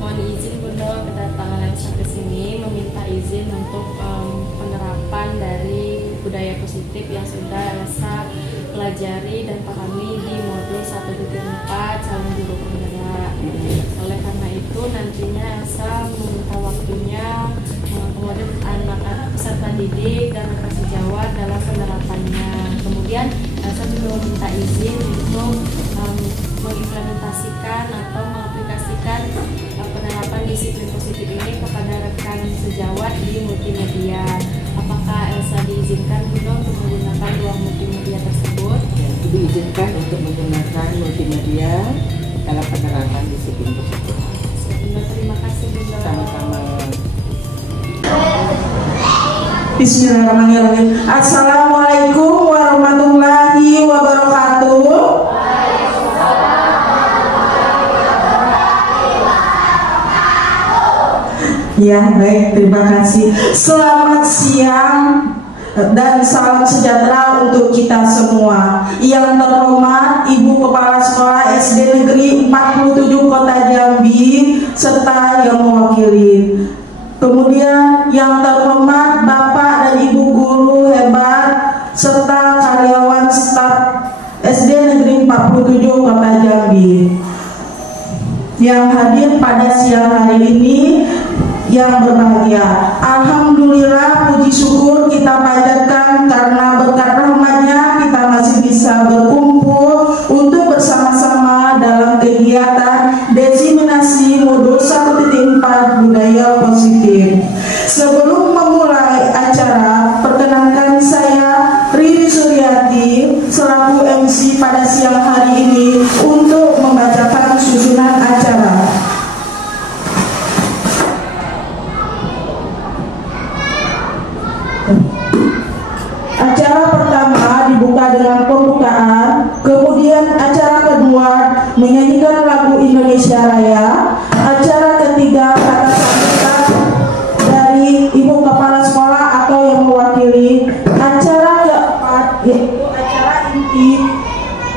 Mohon izin Bunda kedatangan Elsa ke sini meminta izin untuk penerapan dari budaya positif yang sudah Elsa pelajari dan pahami di modul 1.4 calon guru penggerak. Oleh karena itu nantinya Elsa meminta waktunya mengakomodir anak-anak peserta didik dan anak sejawat dalam penerapannya. Kemudian Elsa juga meminta izin untuk mengimplementasikan atau mengaplikasikan penerapan disiplin positif ini kepada rekan sejawat di multimedia. Apakah Elsa diizinkan Bunda untuk menggunakan ruang multimedia tersebut? Ya, diizinkan untuk menggunakan multimedia dalam penerapan disiplin positif. Bunda, terima kasih Bunda. Sama-sama. Bismillahirrahmanirrahim. Assalamualaikum warahmatullahi wabarakatuh. Ya, baik, terima kasih. Selamat siang dan salam sejahtera untuk kita semua. Yang terhormat Ibu Kepala Sekolah SD Negeri 47 Kota Jambi serta yang mewakili. Kemudian yang terhormat Bapak dan Ibu guru hebat serta karyawan staf SD Negeri 47 Kota Jambi yang hadir pada siang hari ini yang berbahagia. Alhamdulillah, puji syukur kita panjatkan karena berkat rahmatnya kita masih bisa berkumpul untuk bersama-sama dalam kegiatan diseminasi modul 1.4 budaya positif. Sebelum memulai acara, perkenankan saya Riri Suryati selaku MC pada siang hari ini untuk membacakan susunan acara. Acara pertama dibuka dengan pembukaan, kemudian acara kedua menyanyikan lagu Indonesia Raya, acara ketiga kata sambutan dari Ibu Kepala Sekolah atau yang mewakili, acara keempat yaitu acara inti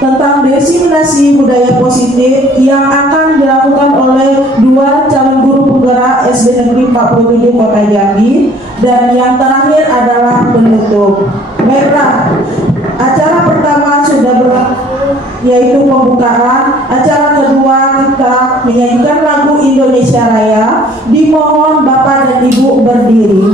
tentang diseminasi budaya positif yang akan dilakukan oleh dua calon guru penggerak SD Negeri 47 Kota Jambi, dan yang terakhir adalah penutup. Baiklah, acara pertama sudah berlangsung yaitu pembukaan. Acara kedua kita menyanyikan lagu Indonesia Raya. Dimohon Bapak dan Ibu berdiri.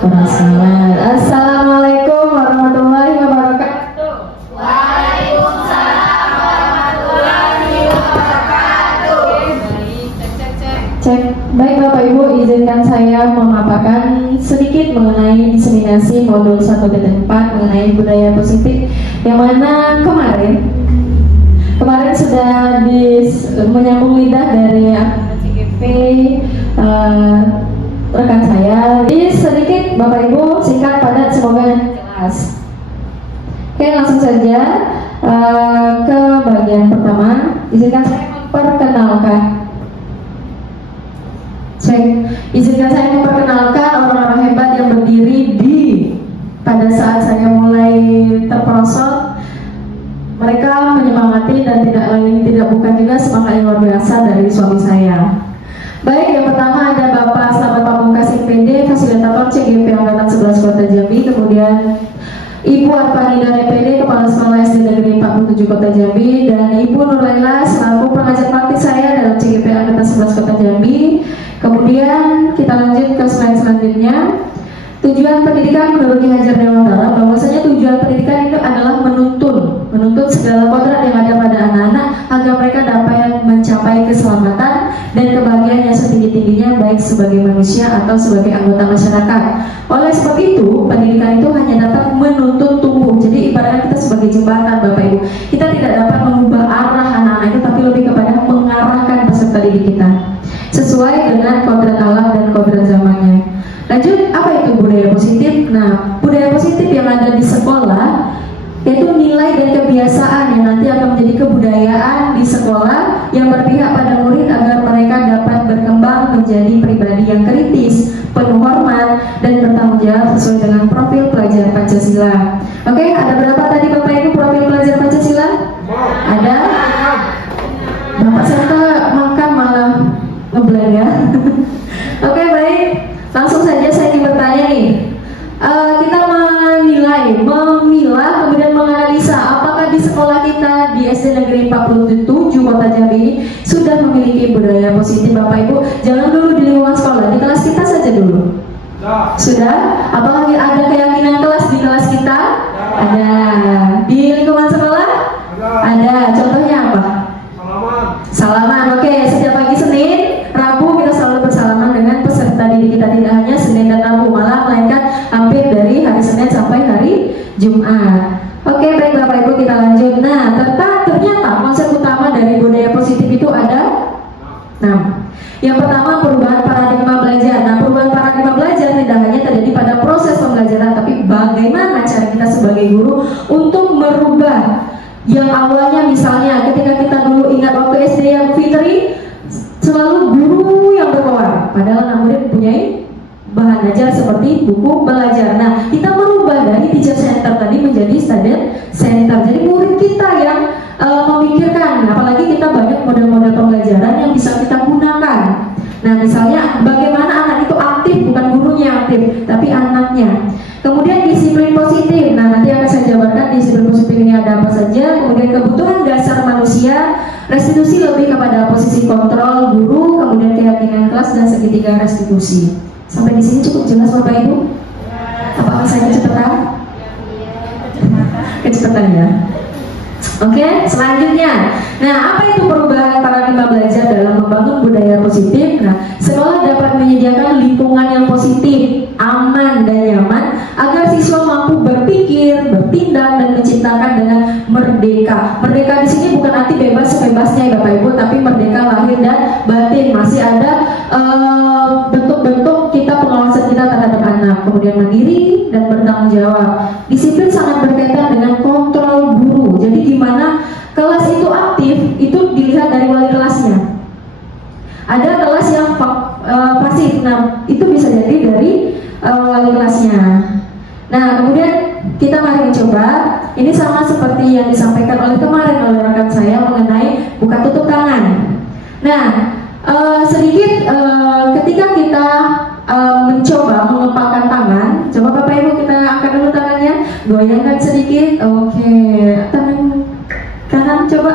Waalaikumsalam. Assalamualaikum warahmatullahi wabarakatuh. Waalaikumsalam warahmatullahi wabarakatuh. Cek. Baik Bapak Ibu, izinkan saya memaparkan sedikit mengenai diseminasi modul 1.4 mengenai budaya positif, yang mana kemarin sudah menyambung lidah dari CGP rekan saya. Jadi sedikit Bapak Ibu, singkat padat, semoga jelas. Oke, langsung saja ke bagian pertama. Izinkan saya memperkenalkan. Izinkan saya memperkenalkan orang-orang hebat yang berdiri pada saat saya mulai terperosot. Mereka menyemangati dan tidak bukan juga semangat yang luar biasa dari suami saya. Baik, yang pertama ada Bapak Slamet Pamungkas IPD, fasilitator CGP Angkatan 11 Kota Jambi. Kemudian Ibu Arpani dan EPD, Kepala Sekolah SD Negeri 47 Kota Jambi. Dan Ibu Nuraila selaku pengajar praktik saya dalam CGP Angkatan 11 Kota Jambi. Kemudian kita lanjut ke slide selanjutnya. Tujuan pendidikan menurut Ki Hajar Dewantara, bahwasanya tujuan pendidikan itu adalah menuntun segala kodrat yang ada pada anak-anak agar mereka dapat mencapai keselamatan dan kebahagiaan yang setinggi-tingginya, baik sebagai manusia atau sebagai anggota masyarakat. Oleh sebab itu, pendidikan itu hanya dapat menuntun tumbuh. Jadi ibaratnya kita sebagai jembatan Bapak Ibu. Kita tidak dapat mengubah arah anak-anak itu, tapi lebih kepada mengarahkan peserta didik kita sesuai dengan kodrat alam dan kodrat zamannya. Lanjut, apa itu budaya positif? Nah, budaya positif yang ada di sekolah yaitu nilai dan kebiasaan yang nanti akan menjadi kebudayaan di sekolah yang berpihak pada murid agar mereka dapat berkembang menjadi pribadi yang kritis, penuh hormat, dan bertanggung jawab sesuai dengan profil pelajar Pancasila. Oke, ada berapa tadi Bapak Ibu profil pelajar Pancasila? Ada? Bapak saya makan malah ngeblank ya. Oke, baik. Langsung saja saya ingin bertanya nih. Kita menilai, memilah, kemudian menganalisa apakah di sekolah kita di SD Negeri 47 Kota Jambi ini sudah memiliki budaya positif Bapak Ibu. Jangan dulu di lingkungan sekolah, di kelas kita saja dulu. Sudah? Apakah ada keyakinan kelas di kelas kita? Ada. Di lingkungan sekolah? Ada. Contohnya apa? Salaman. Oke, setiap pagi Senin, Rabu kita selalu bersalaman dengan peserta didik kita, tidak hanya Senin dan Rabu, malah melainkan hampir dari hari Senin sampai hari Jumat. Oke, baik Bapak Ibu, kita lanjut. Nah, ternyata konsep utama dari budaya positif itu ada 6. Yang pertama, perubahan paradigma belajar. Nah, perubahan paradigma belajar tidak hanya terjadi pada proses pembelajaran, tapi bagaimana cara kita sebagai guru untuk merubah yang awalnya, misalnya ketika kita dulu ingat waktu SD yang Fitri selalu guru yang berkoar, padahal anak murid mempunyai bahan ajar seperti buku belajar. Nah, kita merubah dari teacher center tadi menjadi student center. Jadi murid kita yang memikirkan, apalagi kita banyak model-model pembelajaran yang bisa kita gunakan. Nah, misalnya bagaimana anak itu aktif, bukan gurunya yang aktif, tapi anaknya. Kemudian disiplin positif. Nah, nanti akan saya jabarkan disiplin positif ini ada apa saja. Kemudian kebutuhan dasar manusia, restitusi lebih kepada posisi kontrol guru, kemudian keyakinan kelas dan segitiga restitusi. Sampai di sini cukup jelas Bapak Ibu? Apakah saya kecepatan? Kecepatan ya. Oke, selanjutnya. Nah, apa itu perubahan paradigma belajar dalam membangun budaya positif? Nah, sekolah dapat menyediakan lingkungan yang positif, aman dan nyaman agar siswa mampu berpikir, bertindak dan menciptakan dengan merdeka. Merdeka di sini bukan arti bebas sebebasnya ya Bapak Ibu, tapi merdeka lahir dan batin. Masih ada bentuk-bentuk kita pengawasan kita terhadap anak, kemudian mandiri dan bertanggung jawab. Disiplin sangat berkaitan dengan kontrol guru. Jadi gimana kelas itu aktif itu dilihat dari wali kelasnya. Ada kelas yang pasif, nah itu bisa jadi dari wali kelasnya. Nah, kemudian kita mari mencoba. Ini sama seperti yang disampaikan kemarin oleh rekan saya mengenai buka tutup tangan. Nah, sedikit ketika kita mencoba mengepalkan tangan, coba Bapak Ibu kita angkat dulu tangannya, goyangkan sedikit. Oke, tangan kanan coba.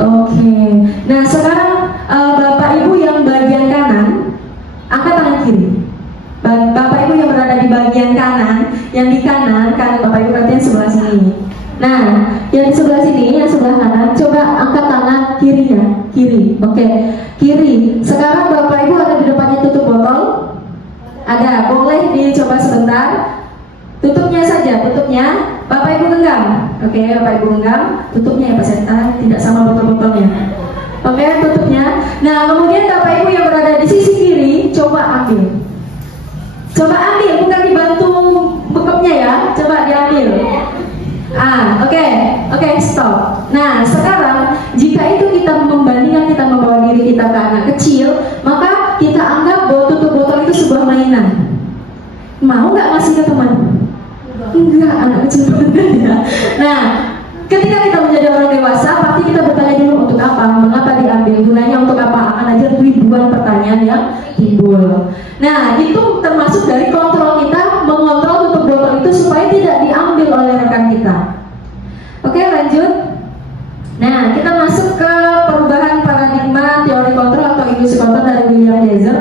Oke. Nah, sekarang Bapak Ibu yang bagian kanan angkat tangan kiri. Bapak Ibu yang berada di bagian kanan, yang di kanan Bapak Ibu perhatian sebelah sini. Nah, yang di sebelah sini, yang sebelah kanan, coba angkat tangan kirinya, kiri, oke, kiri. Sekarang Bapak Ibu ada di depannya tutup botol, ada, boleh dicoba sebentar. Tutupnya saja, tutupnya Bapak Ibu genggam. Oke, Bapak Ibu genggam. Tutupnya ya Pak Seta, tidak sama botol-botolnya. Oke, tutupnya. Nah, kemudian Bapak Ibu yang berada di sisi kiri, coba ambil. Coba ambil, bukan dibantu bekapnya ya. Coba diambil. Oke, stop. Nah, sekarang jika itu kita membandingkan, kita membawa diri kita ke anak kecil, maka kita anggap bahwa tutup botol itu sebuah mainan. Mau nggak ngasih ke teman? Enggak, anak kecil banget ya. Nah, ketika kita menjadi orang dewasa, pasti kita bertanya dulu untuk apa, mengapa diambil, gunanya untuk apa, akan ada ribuan pertanyaan yang timbul. Nah, itu termasuk dari kontrol kita, mengontrol tutup botol itu supaya tidak diambil oleh rekan kita. Oke, lanjut. Nah, kita masuk ke perubahan paradigma teori kontrol atau ilusi kontrol dari William Jaeger.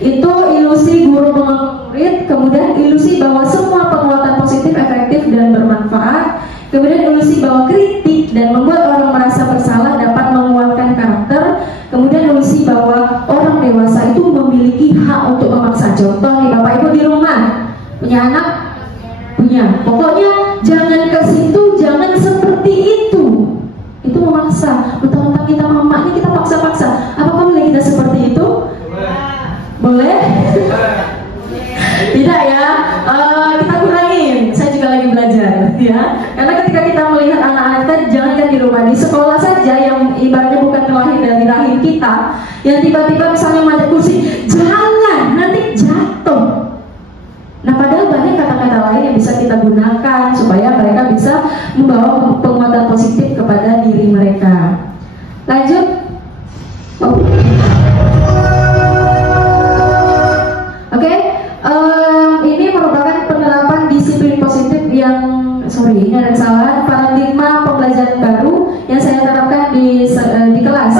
Itu ilusi guru murid, kemudian ilusi bahwa semua penguatan positif efektif dan bermanfaat, kemudian ilusi bahwa kritik dan membuat orang merasa bersalah dapat menguatkan karakter, kemudian ilusi bahwa orang dewasa itu memiliki hak untuk memaksa. Contoh nih Bapak Ibu di rumah punya anak, punya, pokoknya jangan ke situ, jangan seperti itu memaksa. Mentang-mentang kita mama ini kita paksa-paksa. Apakah boleh kita seperti itu? Boleh? Tidak ya, kita kurangin. Saya juga lagi belajar ya. Karena ketika kita melihat anak-anak kita, jangan di rumah, di sekolah saja yang ibaratnya bukan terlahir dari rahim kita, yang tiba-tiba misalnya manjat kursi, jangan, nanti jatuh. Nah, padahal banyak kata-kata lain yang bisa kita gunakan supaya mereka bisa membawa penguatan positif kepada diri mereka. Lanjut. Oke, ini merupakan penerapan disiplin positif yang, ini ada kesalahan, paradigma pembelajaran baru yang saya terapkan di kelas.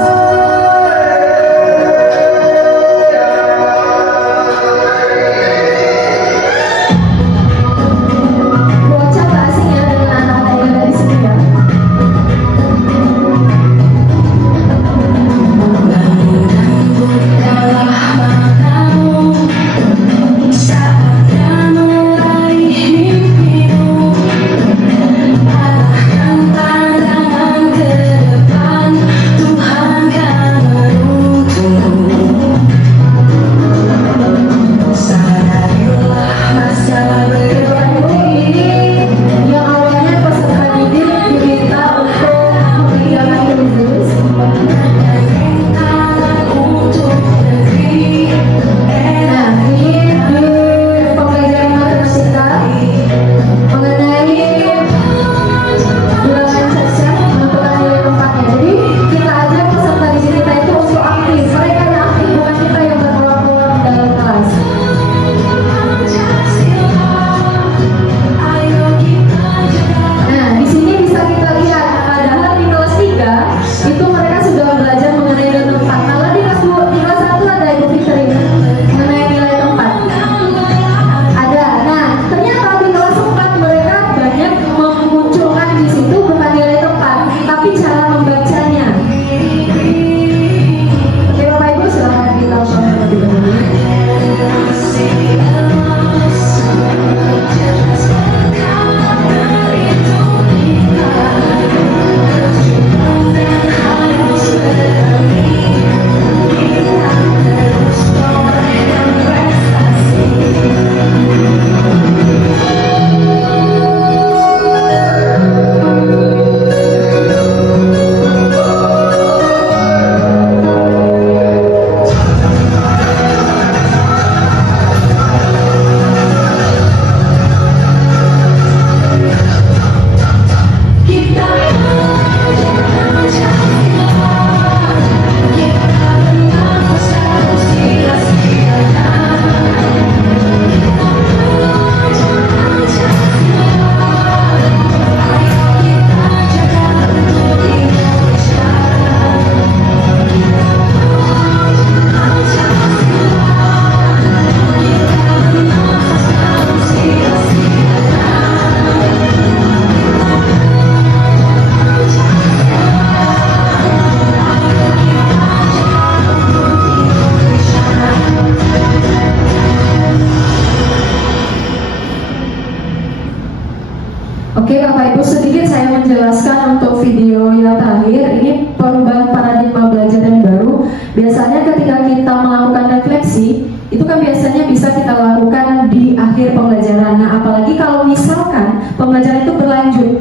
Oke, Bapak Ibu, sedikit saya menjelaskan untuk video yang terakhir. Ini perubahan paradigma belajar yang baru. Biasanya ketika kita melakukan refleksi, itu kan biasanya bisa kita lakukan di akhir pembelajaran. Nah, apalagi kalau misalkan pembelajaran itu berlanjut.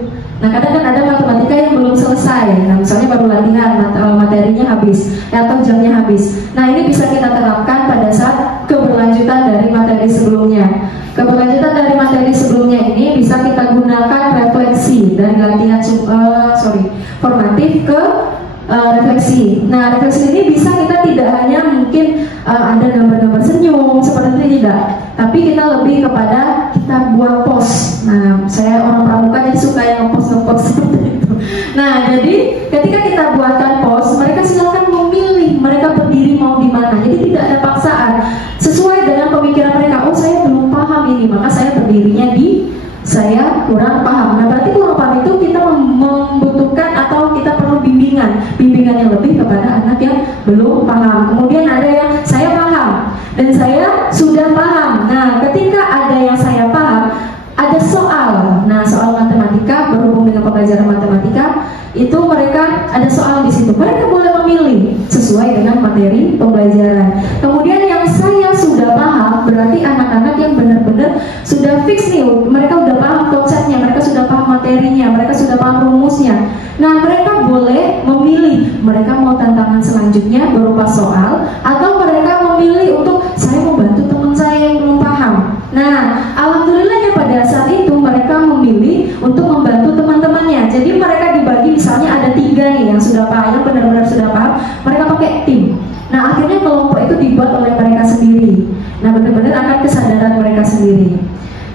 Nah, kadang kan ada matematika yang belum selesai. Nah, misalnya baru latihan, materinya habis, atau jamnya habis. Nah, ini bisa kita terapkan pada saat keberlanjutan dari materi sebelumnya. Keberlanjutan dari materi sebelumnya ini bisa kita gunakan refleksi dari latihan formatif ke refleksi. Nah, refleksi ini bisa kita tidak hanya mungkin ada gambar-gambar senyum seperti itu, tidak, tapi kita lebih kepada kita buat pose. Nah, saya orang pramuka jadi suka yang nge-pose seperti itu. Nah, jadi ketika kita buatkan pose, mereka silakan memilih mereka berdiri mau di mana. Jadi tidak ada paksaan, sesuai dengan pemikiran mereka. Oh, saya belum paham ini, maka saya berdirinya di saya kurang paham. Nah, berarti kurang paham itu kita membutuhkan atau kita perlu bimbingan yang lebih kepada anak yang belum paham. Kemudian ada yang saya paham dan saya sudah paham. Nah, ketika ada yang saya paham, ada soal. Nah, soal matematika berhubung dengan pembelajaran matematika itu mereka ada soal di situ. Mereka boleh memilih sesuai dengan materi pembelajaran. Kemudian yang saya sudah paham berarti anak-anak yang benar-benar sudah fix nih, mereka sudah paham konsepnya, mereka sudah paham materinya, mereka sudah paham rumusnya. Nah, mereka boleh memilih mereka mau tantangan selanjutnya berupa soal atau mereka memilih untuk saya mau bantu teman saya yang belum paham. Nah, alhamdulillahnya pada saat itu mereka memilih untuk membantu teman-temannya. Jadi mereka dibagi, misalnya ada 3 nih yang sudah paham, yang benar-benar sudah paham, mereka pakai tim. Nah, akhirnya kelompok itu dibuat oleh mereka sendiri. Nah, benar-benar akan kesadaran mereka sendiri.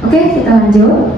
Oke, kita lanjut.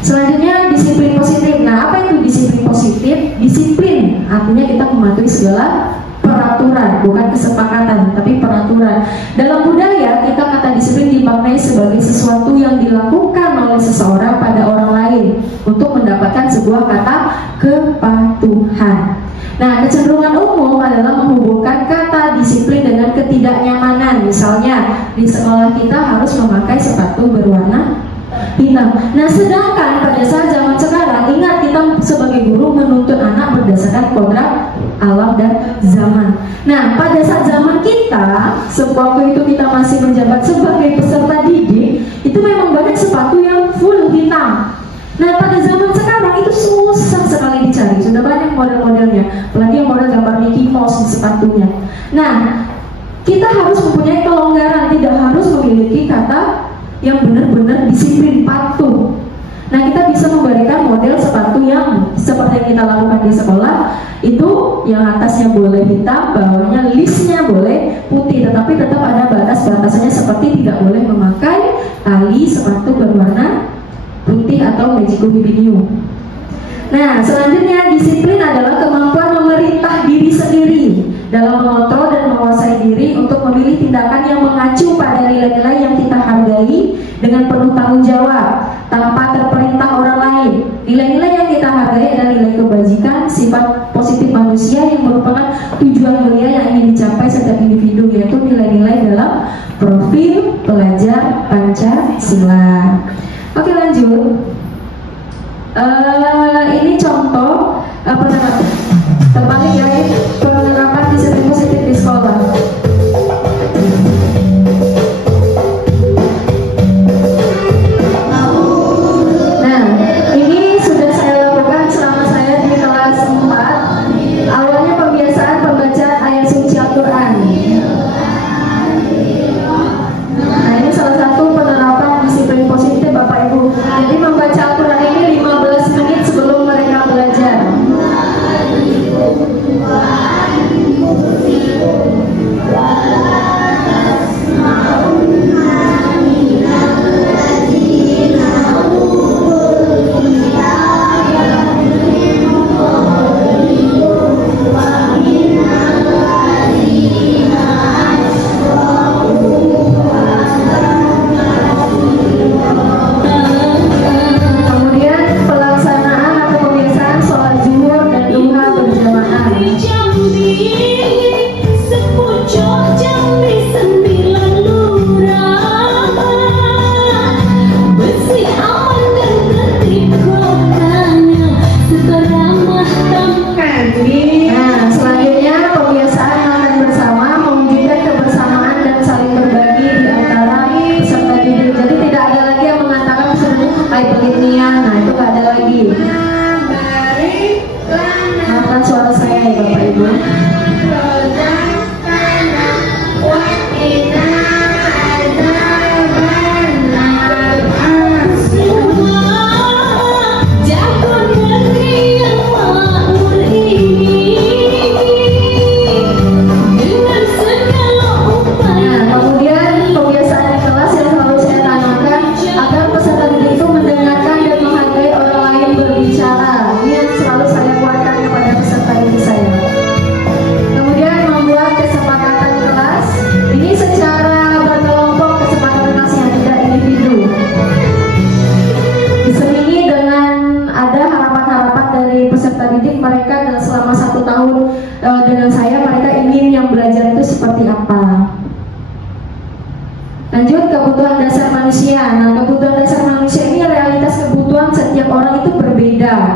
Selanjutnya disiplin positif. Nah, apa itu disiplin positif? Disiplin artinya kita mematuhi segala peraturan, bukan kesepakatan, tapi peraturan. Dalam budaya, kita kata disiplin dimaknai sebagai sesuatu yang dilakukan oleh seseorang pada orang lain untuk mendapatkan sebuah kata kepatuhan. Nah, kecenderungan umum adalah menghubungkan kata disiplin dengan ketidaknyamanan. Misalnya, di sekolah kita harus memakai sepatu berwarna hitam. Nah, sedangkan pada saat zaman sekarang, ingat kita sebagai guru menuntut anak berdasarkan kodrat alam dan zaman. Nah, pada saat zaman kita, waktu itu kita masih menjabat sebagai peserta didik, itu memang banyak sepatu yang full hitam. Nah, pada zaman sekarang itu susah sekali dicari, sudah banyak model-modelnya, apalagi yang model gambar Mickey Mouse di sepatunya. Nah, kita harus mempunyai kelonggaran, tidak harus memiliki kata yang benar-benar disiplin, patuh. Nah, kita bisa memberikan model sepatu yang seperti yang kita lakukan di sekolah, itu yang atasnya boleh hitam, bawahnya listnya boleh putih, tetapi tetap ada batas-batasannya seperti tidak boleh memakai tali sepatu berwarna putih atau magico hibinium. Nah, selanjutnya disiplin adalah kemampuan memerintah diri sendiri dalam mengontrol dan menguasai diri untuk memilih tindakan yang mengacu pada nilai-nilai yang kita hargai dengan penuh tanggung jawab tanpa terperintah orang lain. Nilai-nilai yang kita hargai adalah nilai kebajikan, sifat positif manusia yang merupakan tujuan mulia yang ingin dicapai setiap individu, yaitu nilai-nilai dalam profil pelajar Pancasila. Oke, lanjut. Ini contoh terbalik ya, penerapan disiplin positif di sekolah. Nah, ini sudah saya lakukan selama saya di kelas 4. Awalnya pembiasaan pembacaan ayat suci Al-Quran. Nah, ini salah satu penerapan disiplin positif Bapak Ibu. Jadi membaca Al-Quran ini 15 menit sebelum mereka belajar.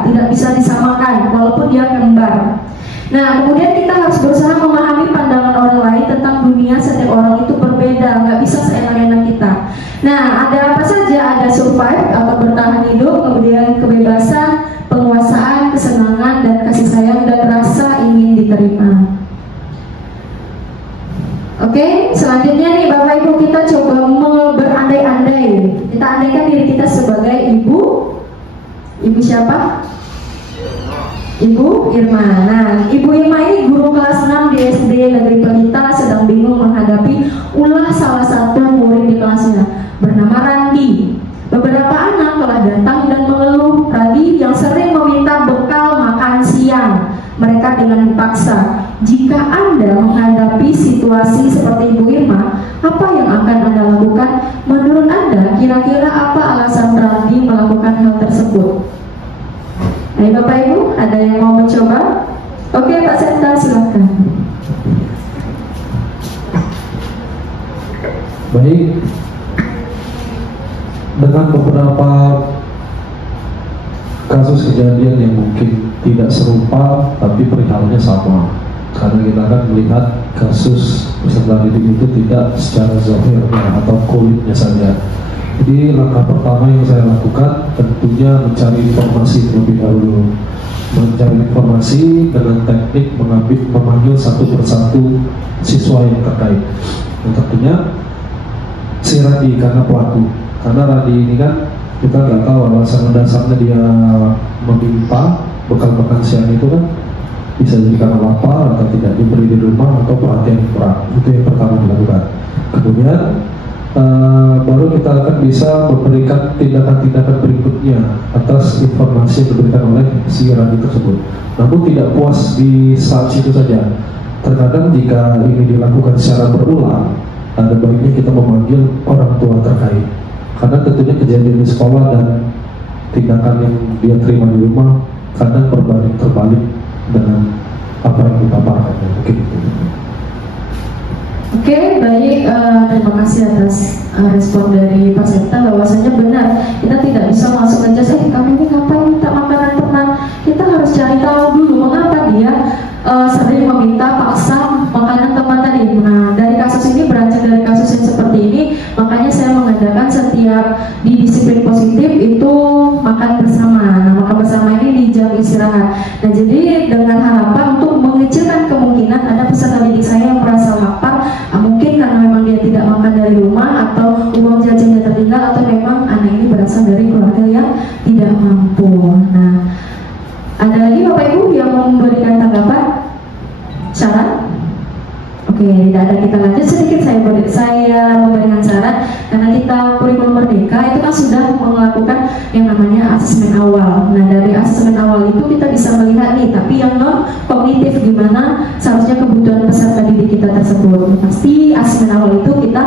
tidak bisa disamakan walaupun dia kembar. Nah, kemudian kita harus berusaha memahami pandangan orang lain tentang dunia. Setiap orang itu berbeda, nggak bisa seenak-enak kita. Nah, ada apa saja? Ada survive atau bertahan hidup, kemudian kebebasan, penguasaan, kesenangan, dan kasih sayang, dan rasa ingin diterima. Oke, selanjutnya nih Bapak Ibu, kita coba berandai-andai. Kita andaikan diri kita sebagai ibu. Ibu siapa? Ibu Irma. Nah, Ibu Irma ini guru kelas 6 di SD Negeri Pelita, sedang bingung menghadapi ulah salah satu murid di kelasnya bernama Randi. Beberapa anak telah datang dan mengeluh Randi yang sering meminta bekal makan siang mereka dengan dipaksa. Jika Anda menghadapi situasi seperti Ibu Irma, apa yang akan Anda lakukan? Menurut Anda, kira-kira apa alasan Randi melakukan hal tersebut? Ayo Bapak Ibu, ada yang mau mencoba? Oke Pak Senta, silahkan. Baik, dengan beberapa kasus kejadian yang mungkin tidak serupa tapi perihalnya sama, karena kita akan melihat kasus peserta didik itu tidak secara zahirnya atau kulitnya saja. Jadi langkah pertama yang saya lakukan tentunya mencari informasi terlebih dahulu. Mencari informasi dengan teknik memanggil satu persatu siswa yang terkait. Dan tentunya si Randi karena pelaku. Karena Randi ini kan kita nggak tahu alasan dasarnya dia meminta bekal makan siang itu kan bisa jadi karena lapar atau tidak diberi di rumah atau perhatian kurang. Itu yang pertama dilakukan. Kemudian baru kita akan bisa memberikan tindakan-tindakan berikutnya atas informasi yang diberikan oleh si Randi tersebut. Namun tidak puas di saat itu saja. Terkadang jika ini dilakukan secara berulang, ada baiknya kita memanggil orang tua terkait. Karena tentunya kejadian di sekolah dan tindakan yang dia terima di rumah kadang terbalik dengan apa yang dipaparkan. Mungkin itu. Oke, baik, terima kasih atas respon dari Pak Seta, bahwasanya benar, kita tidak bisa langsung aja kamu ini ngapain minta makanan teman. Kita harus cari tahu dulu mengapa dia sering meminta paksa makanan teman tadi. Nah, dari kasus ini beranjak dari kasus yang seperti ini, makanya saya mengadakan setiap di disiplin positif itu makan bersama. Nah, makan bersama ini di jam istirahat. Nah, jadi dengan harapan untuk mengecilkan kemungkinan ada peserta didik saya yang merasa lapar, mungkin karena memang dia tidak makan dari rumah atau uang jajannya tertinggal, atau memang anak ini berasal dari keluarga yang tidak mampu. Nah, ada lagi Bapak Ibu yang mau memberikan tanggapan? Saran? Oke, tidak ada, kita lanjut sedikit. Saya memberikan saran karena kita kurikulum merdeka itu kan sudah melakukan yang namanya asesmen awal. Nah, dari asesmen awal itu kita bisa melihat nih, tapi yang non kognitif gimana seharusnya kebutuhan peserta didik kita tersebut. Pasti asesmen awal itu kita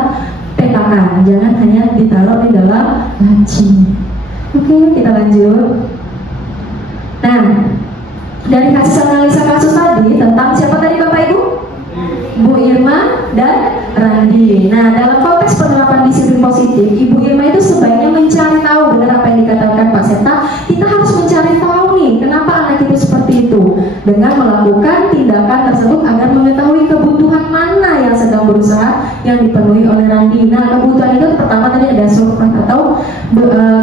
petakan, jangan hanya ditaruh di dalam laci. Oke, kita lanjut. Nah, dari hasil analisa kasus tadi tentang siapa tadi Bapak Ibu? Bu Irma dan Randi. Nah, dalam konteks penerapan disiplin positif, Ibu Irma itu sebaiknya mencari tahu, benar apa yang dikatakan Pak Seta. Kita harus mencari tahu nih, kenapa anak itu seperti itu, dengan melakukan tindakan tersebut agar mengetahui kebutuhan mana yang sedang berusaha yang dipenuhi oleh Randi. Nah, kebutuhan itu pertama tadi ada survive atau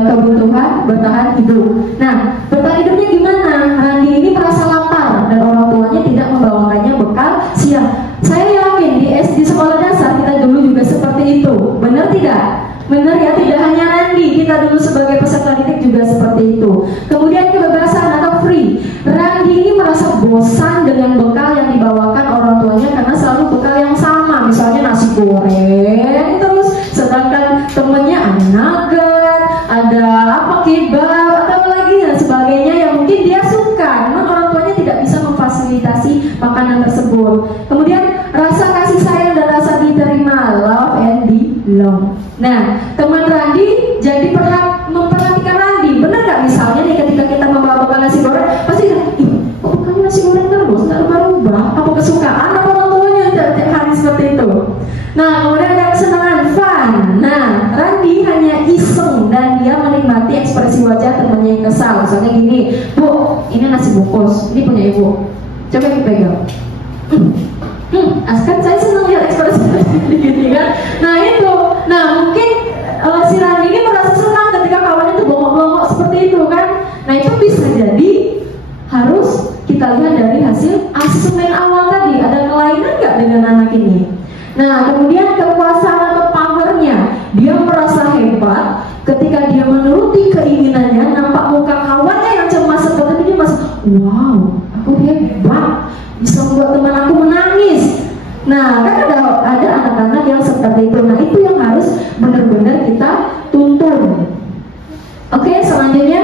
kebutuhan bertahan hidup. Nah, bertahan hidupnya gimana? Randi ini merasa lapar dan orang tuanya tidak membawakannya bekal siang. Saya yakin di sekolah dasar kita dulu juga seperti itu. Benar tidak? Benar ya, tidak hanya Randi, kita dulu sebagai peserta didik juga seperti itu. Kemudian kebebasan atau free. Randi ini merasa bosan dengan bekal yang dibawakan orang tuanya karena selalu bekal yang sama. Misalnya nasi goreng terus, sedangkan temennya ada nugget, ada apa kebab, atau lagi dan sebagainya yang mungkin dia suka. Memang orang tuanya tidak bisa memfasilitasi makanan tersebut. Kemudian rasa kasih sayang dan rasa diterima, love and belong. Nah, teman Randi jadi memperhatikan Randi. Benar nggak? Misalnya nih ketika kita membawa bekal nasi goreng, pasti kok bukan nasi goreng terus, nggak berubah. Apa kesukaan apa orang tuanya tiap hari seperti itu. Nah, kemudian ada kesenangan, fun. Nah, Randi hanya iseng dan dia menikmati ekspresi wajah temannya yang kesal. Misalnya gini, Bu, Ibu? Coba dipegang. Kan saya senang lihat ekspresi gini kan. Nah itu, nah mungkin si Rani ini merasa senang ketika kawannya tuh bongok-bongok seperti itu kan. Nah itu bisa jadi harus kita lihat dari hasil asesmen awal tadi, ada kelainan nggak dengan anak ini. Nah kemudian kekuasaan atau powernya, dia merasa hebat ketika dia menuruti keinginannya. Nampak muka kawannya yang cemas seperti itu, dia merasa wow, aku hebat, bisa membuat teman aku menangis. Nah kan ada anak-anak yang seperti itu. Nah itu yang harus benar-benar kita tuntun. Oke, selanjutnya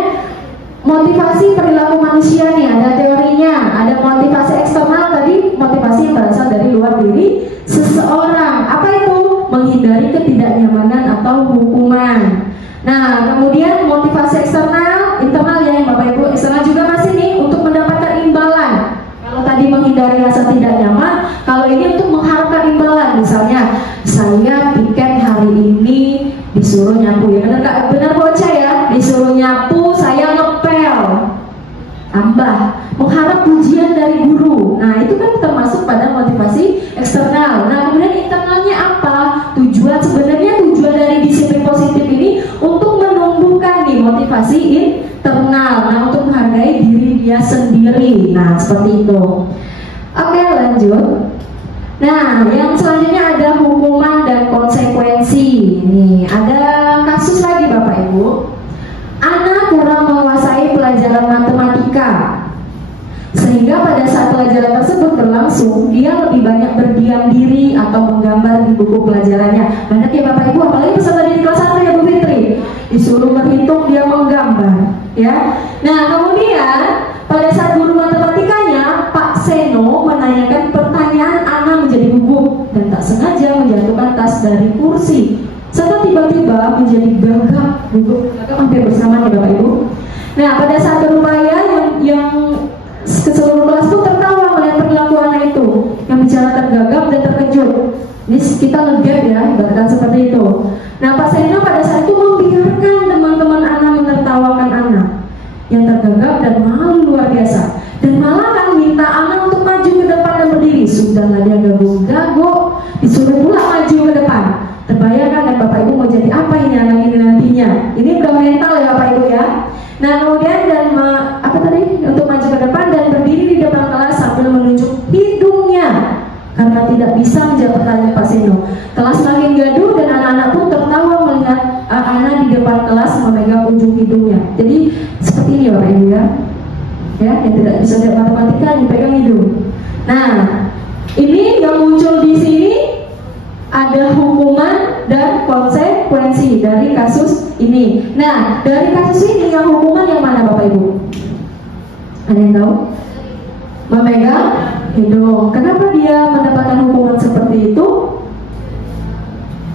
motivasi perilaku manusia nih, ada teorinya. Ada motivasi eksternal tadi, motivasi yang berasal dari luar diri seseorang. Apa itu? Menghindari ketidaknyamanan atau hukuman. Nah kemudian motivasi eksternal, internal ya Bapak Ibu. Eksternal juga masih nih untuk mendapatkan imbalan. Kalau tadi menghindari rasa tidak nyaman, kalau ini untuk mengharapkan imbalan. Misalnya saya piket hari ini disuruh nyapu, ya benar bocah ya, disuruh nyapu saya ngepel, tambah mengharap pujian dari guru. Nah itu kan termasuk pada motivasi eksternal. Nah kemudian internalnya apa? Sebenarnya tujuan dari disiplin positif ini untuk menumbuhkan nih motivasi internal. Nah untuk menghargai diri dia sendiri. Nah seperti itu. Oke, lanjut. Nah, yang selanjutnya ada hukuman dan konsekuensi. Nih, ada kasus lagi Bapak Ibu. Anak kurang menguasai pelajaran matematika, sehingga pada saat pelajaran tersebut berlangsung, dia lebih banyak berdiam diri atau menggambar di buku pelajarannya. Banyak ya Bapak Ibu, apalagi peserta di kelas 1 ya Bu Fitri. Disuruh berhitung, dia menggambar, ya. Nah, kemudian pada saat guru matematikanya, Pak Seno menanyakan pertanyaan, Ana menjadi gugup dan tak sengaja menjatuhkan tas dari kursi, serta tiba-tiba menjadi gagap, gugup hampir bersamaan ya Bapak Ibu. Nah, pada saat berupaya yang seluruh kelas pun tertawa melihat perilaku anak itu yang bicara tergagap dan terkejut. Ini kita ngegap ya, ibaratkan seperti itu. Nah, Pak Seno pada saat itu membiarkan teman-teman anak menertawakan anak yang tergagap dan malu luar biasa, dan malah kan minta anak untuk maju ke depan dan berdiri. Sudahlah dia gagok, disuruh pula maju ke depan. Terbayangkan kan Bapak Ibu mau jadi apa ini anak ini nantinya? Ini udah mental ya Bapak Ibu ya. Nah kemudian untuk maju ke depan dan berdiri di depan kelas sambil menunjuk hidungnya karena tidak bisa menjawab pertanyaan Pak Seno. Kelas makin gaduh dan anak-anak pun tertawa melihat anak di depan kelas memegang ujung hidungnya. Jadi seperti ini Bapak Ibu ya, yang tidak bisa jawab matematika dipegang hidung. Nah ini yang muncul di sini ada hukuman dan konsekuensi dari kasus ini. Nah dari kasus ini yang hukuman yang mana Bapak Ibu? Ada yang tahu? Memegang hidung. Kenapa dia mendapatkan hukuman seperti itu?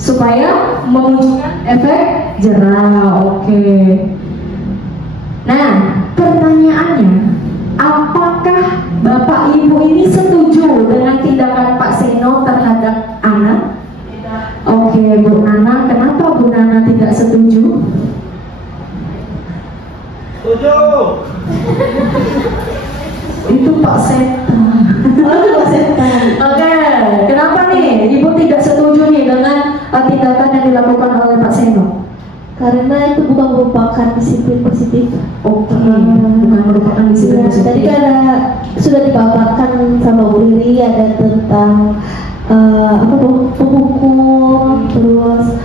Supaya memunculkan efek jerah. Oke. Nah, pertanyaannya, apakah Bapak Ibu ini setuju dengan tindakan Pak Seno terhadap anak? Oke, Bu Nana, kenapa Bu Nana tidak setuju? Setuju. Itu Pak Setan. Pak Setan. Oke, kenapa nih Ibu tidak setuju nih dengan tindakan yang dilakukan oleh Pak Seno? Karena itu bukan merupakan disiplin positif. Oke, bukan merupakan disiplin positif. Tadi kan sudah dipaparkan sama Bu Riri, ada tentang penghukum, terus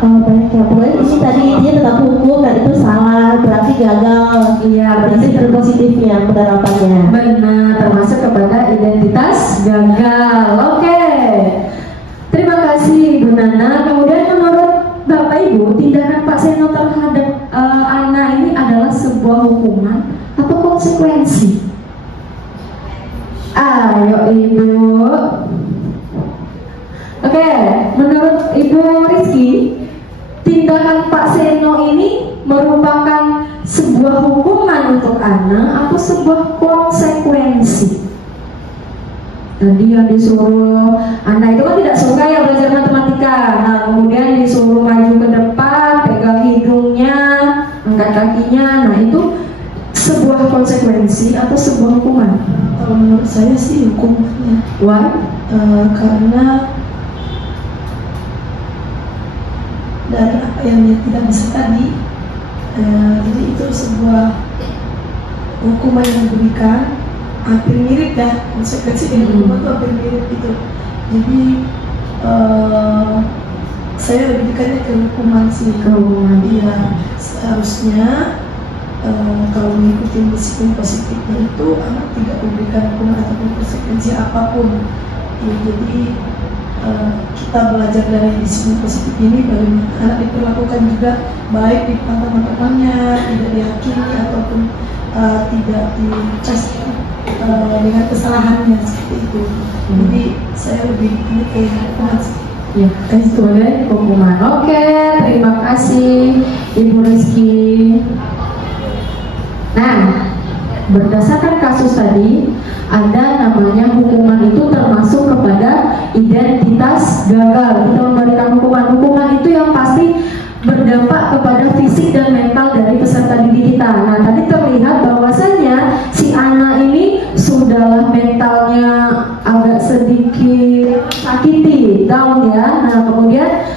banyak ya. Pokoknya ini tadi intinya tentang hukum dan itu salah, berarti gagal. Iya, berarti disiplin positifnya penerapannya. Benar, termasuk kepada identitas gagal. Oke, terima kasih Bu Nana. Kemudian menurut Bapak Ibu, tindakan Pak Seno terhadap anak ini adalah sebuah hukuman atau konsekuensi? Ayo Ibu. Oke, menurut Ibu Rizky, tindakan Pak Seno ini merupakan sebuah hukuman untuk anak atau sebuah konsekuensi? Tadi yang disuruh anak itu kan tidak suka ya belajar matematika. Nah kemudian disuruh maju ke depan, pegang hidungnya, angkat kakinya. Nah itu sebuah konsekuensi atau sebuah hukuman? Kalau menurut saya sih hukumannya. Why? Karena dari apa yang dia tidak bisa tadi, jadi itu sebuah hukuman yang diberikan hampir mirip ya, konsekuensi dengan hukuman itu hampir mirip gitu. Jadi saya lebih dekatnya ke hukuman sih. Iya, seharusnya kalau mengikuti disiplin positifnya itu anak tidak diberikan hukuman ataupun konsekuensi apapun. Ya, jadi kita belajar dari disiplin positif ini bagaimana anak diperlakukan juga baik di depan teman-temannya, tidak dihakimi ataupun tidak dicas dengan kesalahannya seperti itu. Jadi saya lebih ini ke hukuman. Ya, sebagai hukuman. Oke, terima kasih Ibu Rizky. Nah, berdasarkan kasus tadi, ada namanya hukuman itu termasuk kepada identitas gagal. Kita memberikan hukuman itu yang pasti berdampak kepada fisik dan mental dari peserta didik kita. Nah, tadi terlihat bahwasanya si anak ini sudahlah mentalnya agak sedikit sakiti, down ya. Nah, kemudian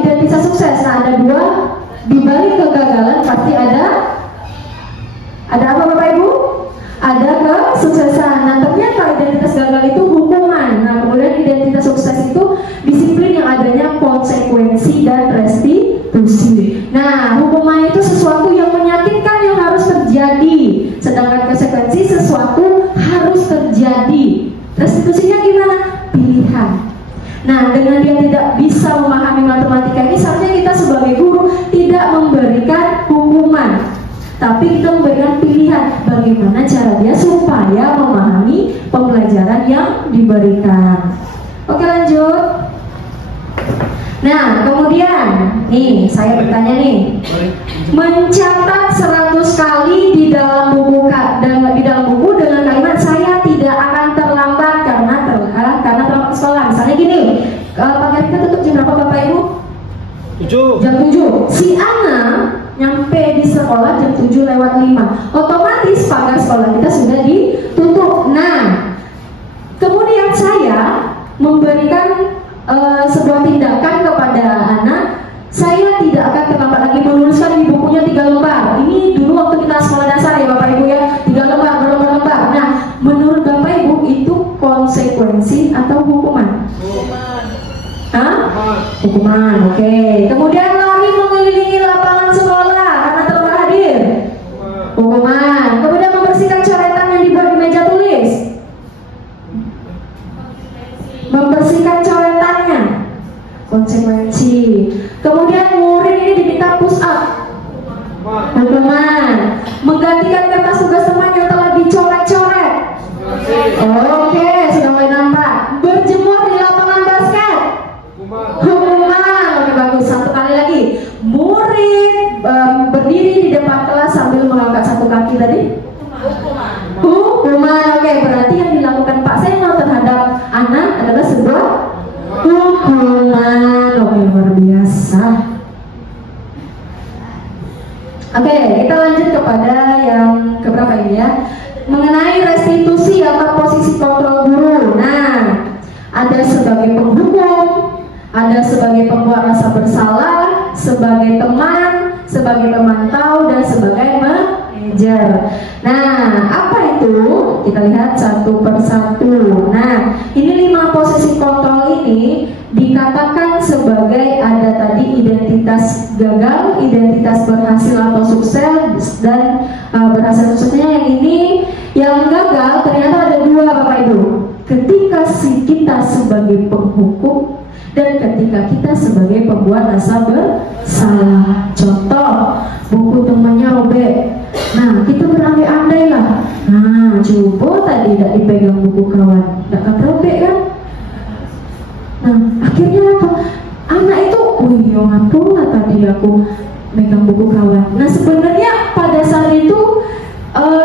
identitas sukses. Nah, ada dua, di balik kegagalan pasti ada apa Bapak Ibu? Ada kesuksesan. Nah, ternyata identitas gagal itu hukuman. Nah, kemudian identitas sukses itu disiplin yang adanya konsekuensi dan restitusi. Nah, hukuman itu sesuatu yang menyakitkan yang harus terjadi, sedangkan konsekuensi sesuatu harus terjadi. Restitusinya gimana? Pilihan. Nah, dengan dia tidak bisa memahami matematika ini, seharusnya kita sebagai guru tidak memberikan hukuman, tapi kita memberikan pilihan bagaimana cara dia supaya memahami pembelajaran yang diberikan. Oke, lanjut. Nah, kemudian nih saya bertanya nih, mencatat 100 kali di dalam buku dengan kalimat saya tidak akan terlambat karena terlambat sekolah. Misalnya gini, pagi kita tutup jam berapa Bapak Ibu? 7. Jam 7. Si Ana nyampe di sekolah jam 7:05. Otomatis pagar sekolah kita sudah ditutup. Nah, kemudian saya memberikan sebuah tindakan kepada anak. Saya tidak akan terlambat lagi menuliskan di bukunya 3 lembar. Ini dulu waktu kita sekolah dasar ya Bapak Ibu ya, 3 lembar, berlembar-lembar. Nah, menurut Bapak Ibu itu konsekuensi atau hukuman? Hah? Hukuman, oke. Kemudian lari mengelilingi lapangan sekolah karena terlambat hadir. Hukuman. Kemudian membersihkan coretan yang dibuat di meja tulis. Membersihkan coretannya. Konsekuensi. Kemudian murid ini diminta push up. Hukuman. Menggantikan kertas tugas teman yang telah dicoret-coret. Oke, sudah mulai nampak. Berjemur di lapangan basket. Hukuman. Oke, bagus. Satu kali lagi. Murid berdiri di depan kelas sambil mengangkat satu kaki tadi. Hukuman. Oke, berarti yang dilakukan Pak Seno terhadap anak adalah sebuah hukuman. Oke, luar biasa. Oke, kita lanjut kepada yang keberapa ini ya, mengenai restitusi atau posisi kontrol guru. Nah, ada sebagai penghukum, ada sebagai pembuat rasa bersalah, sebagai teman, sebagai pemantau, dan sebagai manajer. Nah, apa itu? Kita lihat satu persatu. Nah, ini 5 posisi kontrol ini dikatakan sebagai ada tadi identitas gagal, identitas berhasil atau sukses, dan berhasil suksesnya yang ini. Yang gagal ternyata ada 2 Bapak Ibu. Ketika kita sebagai penghukum dan ketika kita sebagai pembuat rasa bersalah. Contoh, buku temannya robek. Nah, kita berandai-andai lah. Nah, coba tadi tidak dipegang buku kawan, tidak akan robek kan? Nah, akhirnya apa? Anak itu, oh iya ngapain tadi aku megang buku kawan. Nah, sebenarnya pada saat itu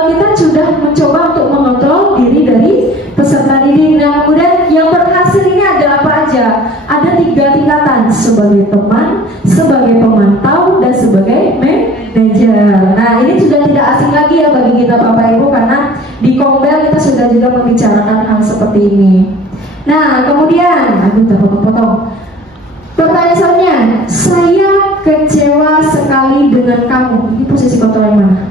kita sudah mencoba untuk mengontrol diri dari peserta didik. Nah, kemudian yang berhasil ini ada apa aja? Ada 3 tingkatan, sebagai teman, sebagai pemantau, dan sebagai manajer. Nah, ini sudah tidak asing lagi ya bagi kita seperti ini. Nah, kemudian, aduh, udah potong-potong. Pertanyaan selanjutnya, saya kecewa sekali dengan kamu. Ini posisi kontrol yang mana?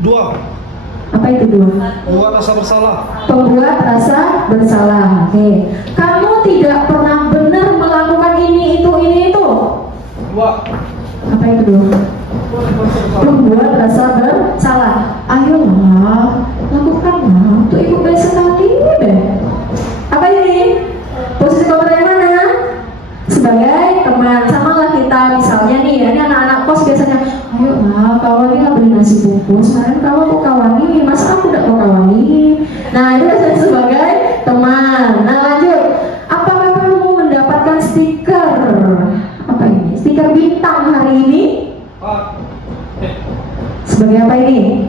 2. Apa itu 2? Membuat rasa bersalah. Pembuat rasa bersalah. Oke. Kamu tidak pernah benar melakukan ini itu. 2. Apa itu 2? Membuat rasa bersalah. Ayolah, lakukanlah untuk ikut baik sekali deh. Apa ini? Posisi kontrol yang mana? Sebagai teman, samalah kita misalnya nih, ini anak-anak kos biasanya, ayolah kawani lah beli nasi bungkus, sekarang kamu aku kawani, masa aku tidak mau kawani. Nah itu biasanya sebagai teman. Nah lanjut, apakah kamu mendapatkan stiker, apa ini, stiker bintang hari ini? Sebagai apa ini?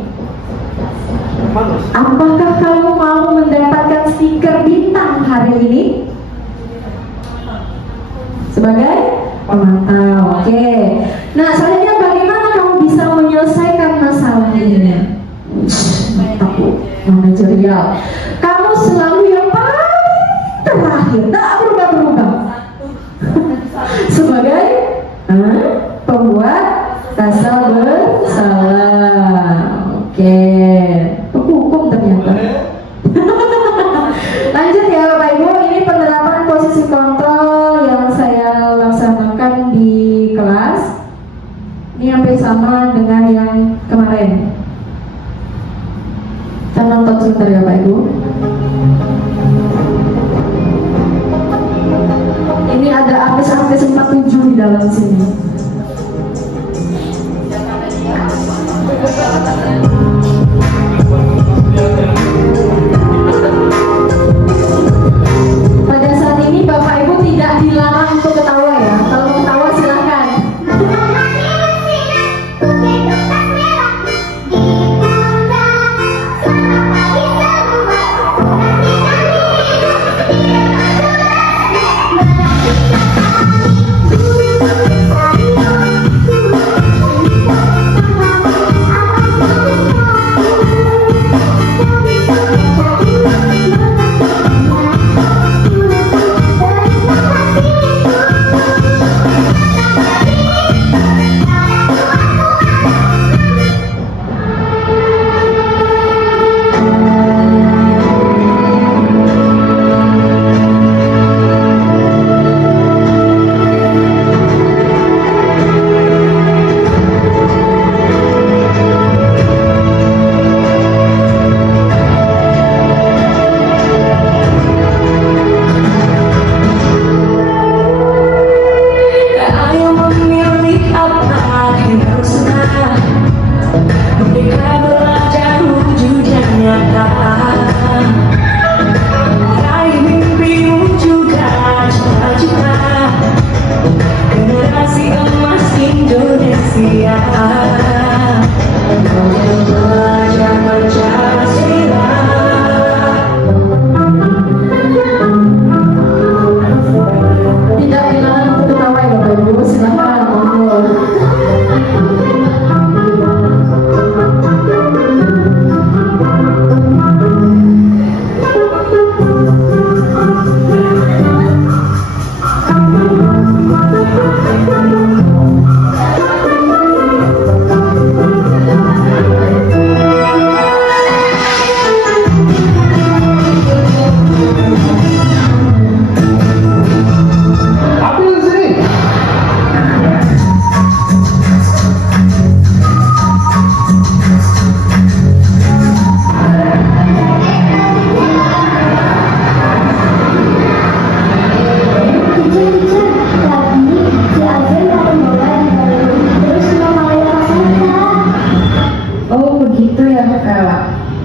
Apakah kamu mau mendapatkan stiker bintang hari ini? Sebagai pemantau. Oke. Nah, selanjutnya bagaimana kamu bisa menyelesaikan masalah ini? Aku manajerial. Kamu selalu yang paling terakhir, tak berubah-berubah. Sebagai pembuat rasa bersalah. Oke. Hukum ternyata. Lanjut ya Bapak Ibu, ini penerapan posisi kontrol yang saya laksanakan di kelas. Ini hampir sama dengan yang kemarin. Kita nonton sebentar ya Bapak Ibu. Ini ada artis-artis 47 di dalam sini. Pada saat ini Bapak Ibu tidak dilarang untuk ketawa ya. Kalau mau ketawa silahkan.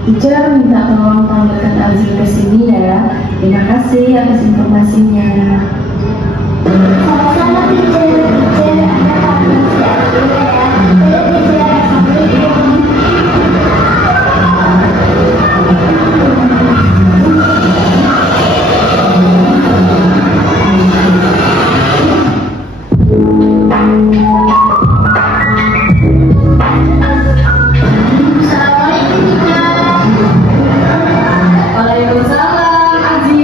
Teacher minta tolong panggilkan Azri ke sini ya. Terima kasih atas informasinya. Sama-sama teacher. Ada Pak Masih Azri ya. Teacher, Assalamualaikum. Waalaikumsalam Azri.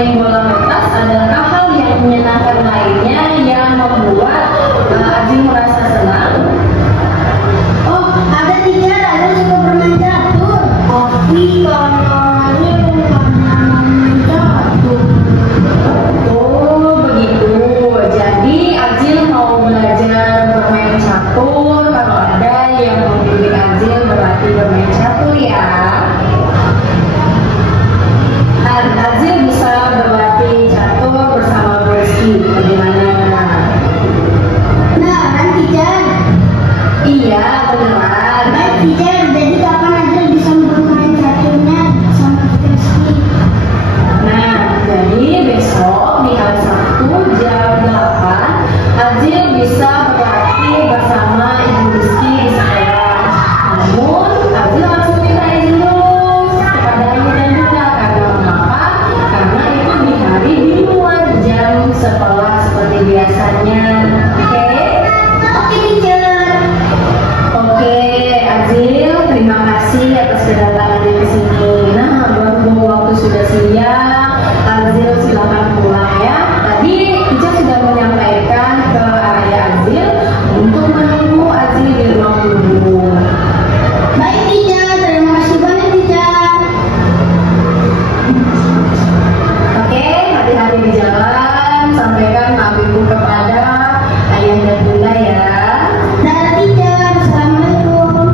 bermain bola kertas, adakah hal yang menyenangkan lainnya yang membuat Azil merasa senang? Oh, ada tiga, ada suka bermain catur. Tapi kalau ini bukan main catur. Oh begitu, jadi Azil mau belajar bermain catur. Kalau ada yang membimbing Azil berlatih bermain catur ya. Azil bisa berlatih catur bersama Bersih. Bagaimana? Nah, kan teacher. Iya beneran. Baik teacher, jadi kapan Azil bisa bermain caturnya sama Rizky? Nah, jadi besok di hari Sabtu jam 8 Azil bisa berlatih bersama Ibu Rizky di sekolah. Namun Azil harus minta izin dulu kepada ibu dan bunda. Karena mengapa? Karena itu di hari di luar jam sekolah seperti biasanya. Oke? Oke teacher. Oke, Azil, terima kasih atas kedatangannya ke sini. Nah, berhubung waktu sudah siang, Azil silakan pulang ya. Tadi Ica sudah menyampaikan ke ayah Azil untuk menunggu Azil di ruang guru. Baik teacher, terima kasih banyak teacher. Oke, hati-hati di jalan. Sampaikan maaf ibu kepada ayah dan bunda ya. Dadah teacher, assalamualaikum.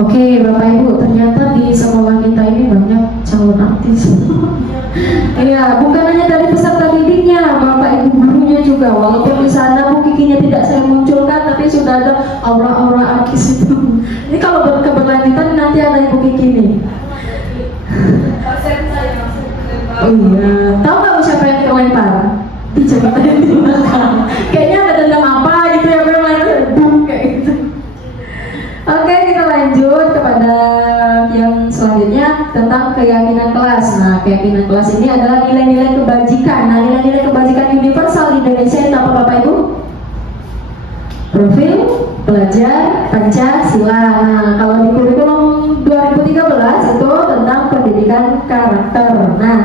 Oke, Bapak Ibu, ternyata di sekolah kita ini banyak calon artis. Iya, bukan hanya dari peserta didiknya, Bapak Ibu gurunya juga. Walaupun di sana Bu Kikinya tidak saya munculkan, tapi sudah ada aura-aura artis itu. Ini kalau berkeberlanjutan nanti ada Ibu Kiki nih. Oh iya, tahu nggak Bu siapa yang kelempar? Dicerita yang di belakang. Kayaknya ada dendam apa gitu ya, bermain boom kayak gitu. Oke, kita lanjut kepada yang selanjutnya tentang keyakinan kelas. Nah, keyakinan kelas ini adalah nilai-nilai kebajikan. Nah, nilai-nilai kebajikan universal di Indonesia itu apa Bapak Ibu? Profil pelajar Pancasila. Nah, kalau di kurikulum 2013 itu tentang pendidikan karakter. Nah,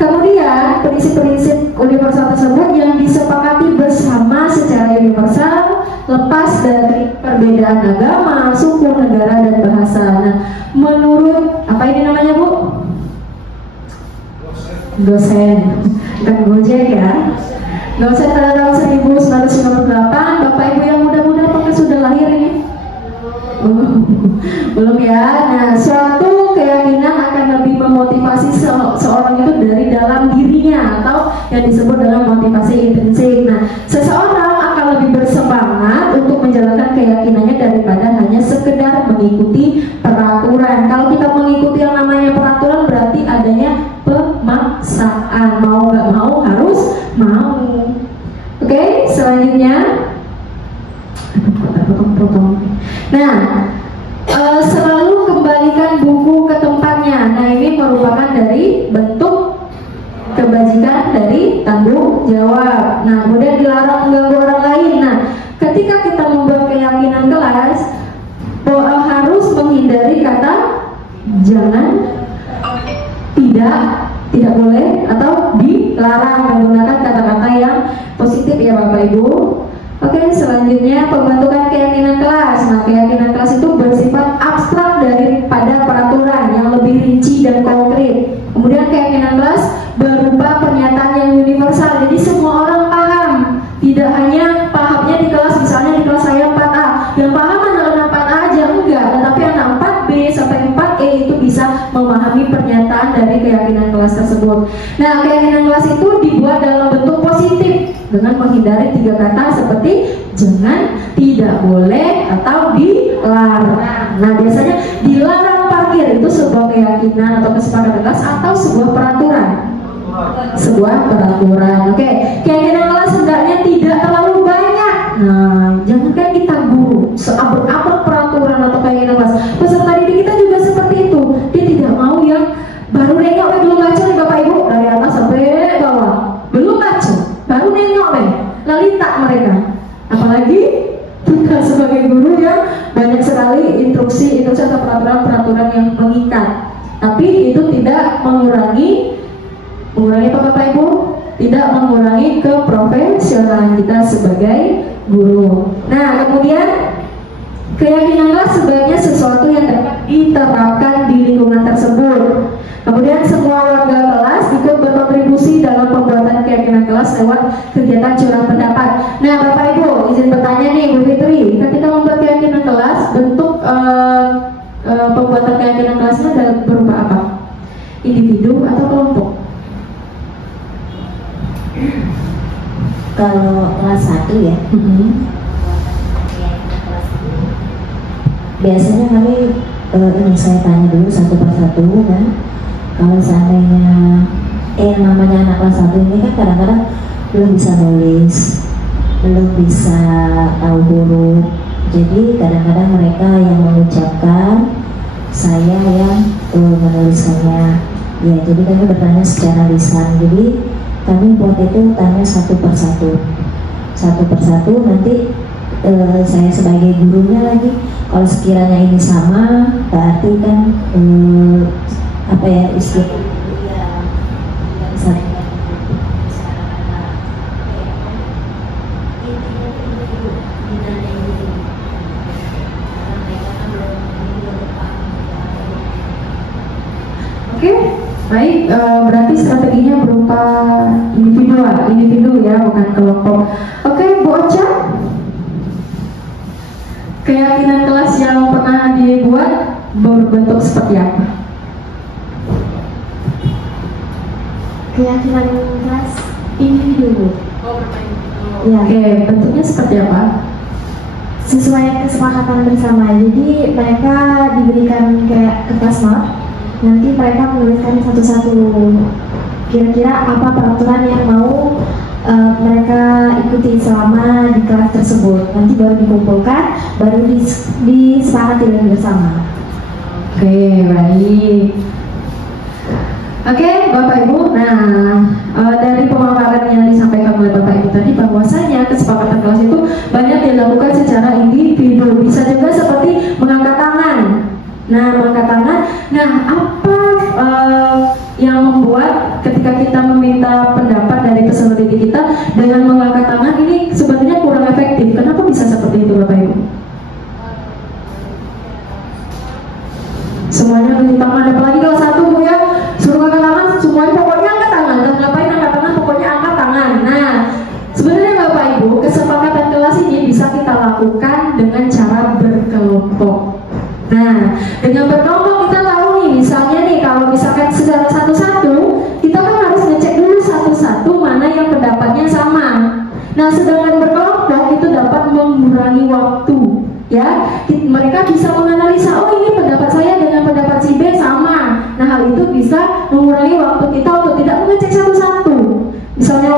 kemudian prinsip-prinsip universal tersebut yang disepakati bersama secara universal, lepas dari perbedaan agama, suku, negara, dan bahasa. Nah, menurut apa ini namanya Bu? Dosen, bukan Gojek ya. Dosen pada tahun 1998. Bapak Ibu yang muda-muda apakah sudah lahir ini? Belum ya. Nah, suatu keyakinan akan lebih memotivasi seorang itu dari dalam dirinya atau yang disebut dalam motivasi intrinsik. Nah, seseorang akan lebih bersemangat untuk menjalankan keyakinannya daripada hanya sekedar mengikuti peraturan. Kalau kita mengikuti yang namanya peraturan berarti adanya pemaksaan. Mau nggak mau harus mau. Oke, selanjutnya. Nah, selalu kembalikan buku ke tempatnya. Nah, ini merupakan dari bentuk kebajikan dari tanggung jawab. Nah, kemudian dilarang mengganggu orang lain. Nah, ketika kita membuat keyakinan kelas, harus menghindari kata jangan, tidak boleh, atau dilarang, menggunakan kata-kata yang positif ya Bapak Ibu. Oke, selanjutnya pembentukan keyakinan kelas. Nah, keyakinan kelas itu bersifat abstrak daripada peraturan yang lebih rinci dan konkret. Kemudian keyakinan kelas berupa pernyataan yang universal. Jadi semua orang paham. Tidak hanya pahamnya di kelas, misalnya di kelas saya 4A. Yang paham anak-anak 4A aja enggak, tetapi anak 4B sampai 4E itu bisa memahami pernyataan dari keyakinan kelas tersebut. Nah, keyakinan kelas itu dibuat dalam bentuk positif dengan menghindari 3 kata seperti jangan, tidak boleh, atau dilarang. Nah, biasanya dilarang parkir itu sebuah keyakinan atau kesepakatan kelas atau sebuah peraturan. Oke, keyakinan kelas hendaknya tidak terlalu banyak. Nah, jangankan kita guru seabot-abot peraturan atau keyakinan kelas, peserta didik kita juga seperti itu. Dia tidak mau yang baru nengok belum baca nih Bapak Ibu, dari atas sampai bawah belum baca, baru nengok lalita mereka. Apalagi sebagai guru yang banyak sekali instruksi atau peraturan-peraturan yang mengikat. Tapi itu tidak mengurangi apa Bapak Ibu? Tidak mengurangi keprofesionalan kita sebagai guru. Nah, kemudian keyakinanlah sebaiknya sesuatu yang dapat diterapkan di lingkungan tersebut. Kemudian semua warga kelas ikut berkontribusi dalam pembuatan keyakinan kelas lewat kegiatan curah pendapat. Nah, Bapak Ibu, izin bertanya nih Bu Fitri, ketika membuat keyakinan kelas, bentuk pembuatan keyakinan kelasnya adalah berupa apa? Individu atau kelompok? Kalau kelas 1 ya, biasanya kami saya tanya dulu satu persatu kan. Kalau seandainya namanya anak kelas 1 ini kan kadang-kadang belum bisa nulis, belum bisa tahu huruf. Jadi kadang-kadang mereka yang mengucapkan, saya yang menuliskannya. Ya, jadi kami bertanya secara lisan. Jadi kami buat itu tanya satu persatu. Nanti saya sebagai gurunya lagi, kalau sekiranya ini sama, berarti kan apa ya istilahnya Oke, baik, berarti strateginya berupa individu ya, bukan kelompok. Oke, Bu Ocha, keyakinan kelas yang pernah dibuat berbentuk seperti apa? keyakinan kelas individu. Ya. Oke, bentuknya seperti apa? Sesuai kesepakatan bersama. Jadi mereka diberikan kayak kertas note, nanti mereka menuliskan satu-satu kira-kira apa peraturan yang mau mereka ikuti selama di kelas tersebut. Nanti baru dikumpulkan, baru disepakati bersama. Oke, baik. Oke, Bapak Ibu. Nah, dari pemaparan yang disampaikan oleh Bapak Ibu tadi, bahwasanya kesepakatan kelas itu banyak dilakukan secara individu. Bisa juga seperti mengangkat tangan. Nah, mengangkat tangan. Nah, apa yang membuat ketika kita meminta pendapat dari peserta didik kita dengan mengangkat tangan ini sebenarnya kurang efektif? Kenapa bisa seperti itu, Bapak Ibu? Semuanya angkat tangan, apalagi kalau satu Bu ya, suruh angkat tangan, semuanya pokoknya angkat tangan. Dan ngapain angkat tangan, pokoknya angkat tangan. Nah, sebenarnya Bapak Ibu, kesepakatan kelas ini bisa kita lakukan dengan cara berkelompok. Nah, dengan berkelompok kita tahu nih, misalnya nih, kalau misalkan secara satu-satu, kita kan harus ngecek dulu satu-satu mana yang pendapatnya sama. Nah, sedangkan berkelompok itu dapat mengurangi waktu. Ya, mereka bisa menganalisa, oh ini pendapat saya dengan pendapat si B sama. Nah, hal itu bisa mengurangi waktu kita untuk tidak mengecek satu-satu. Misalnya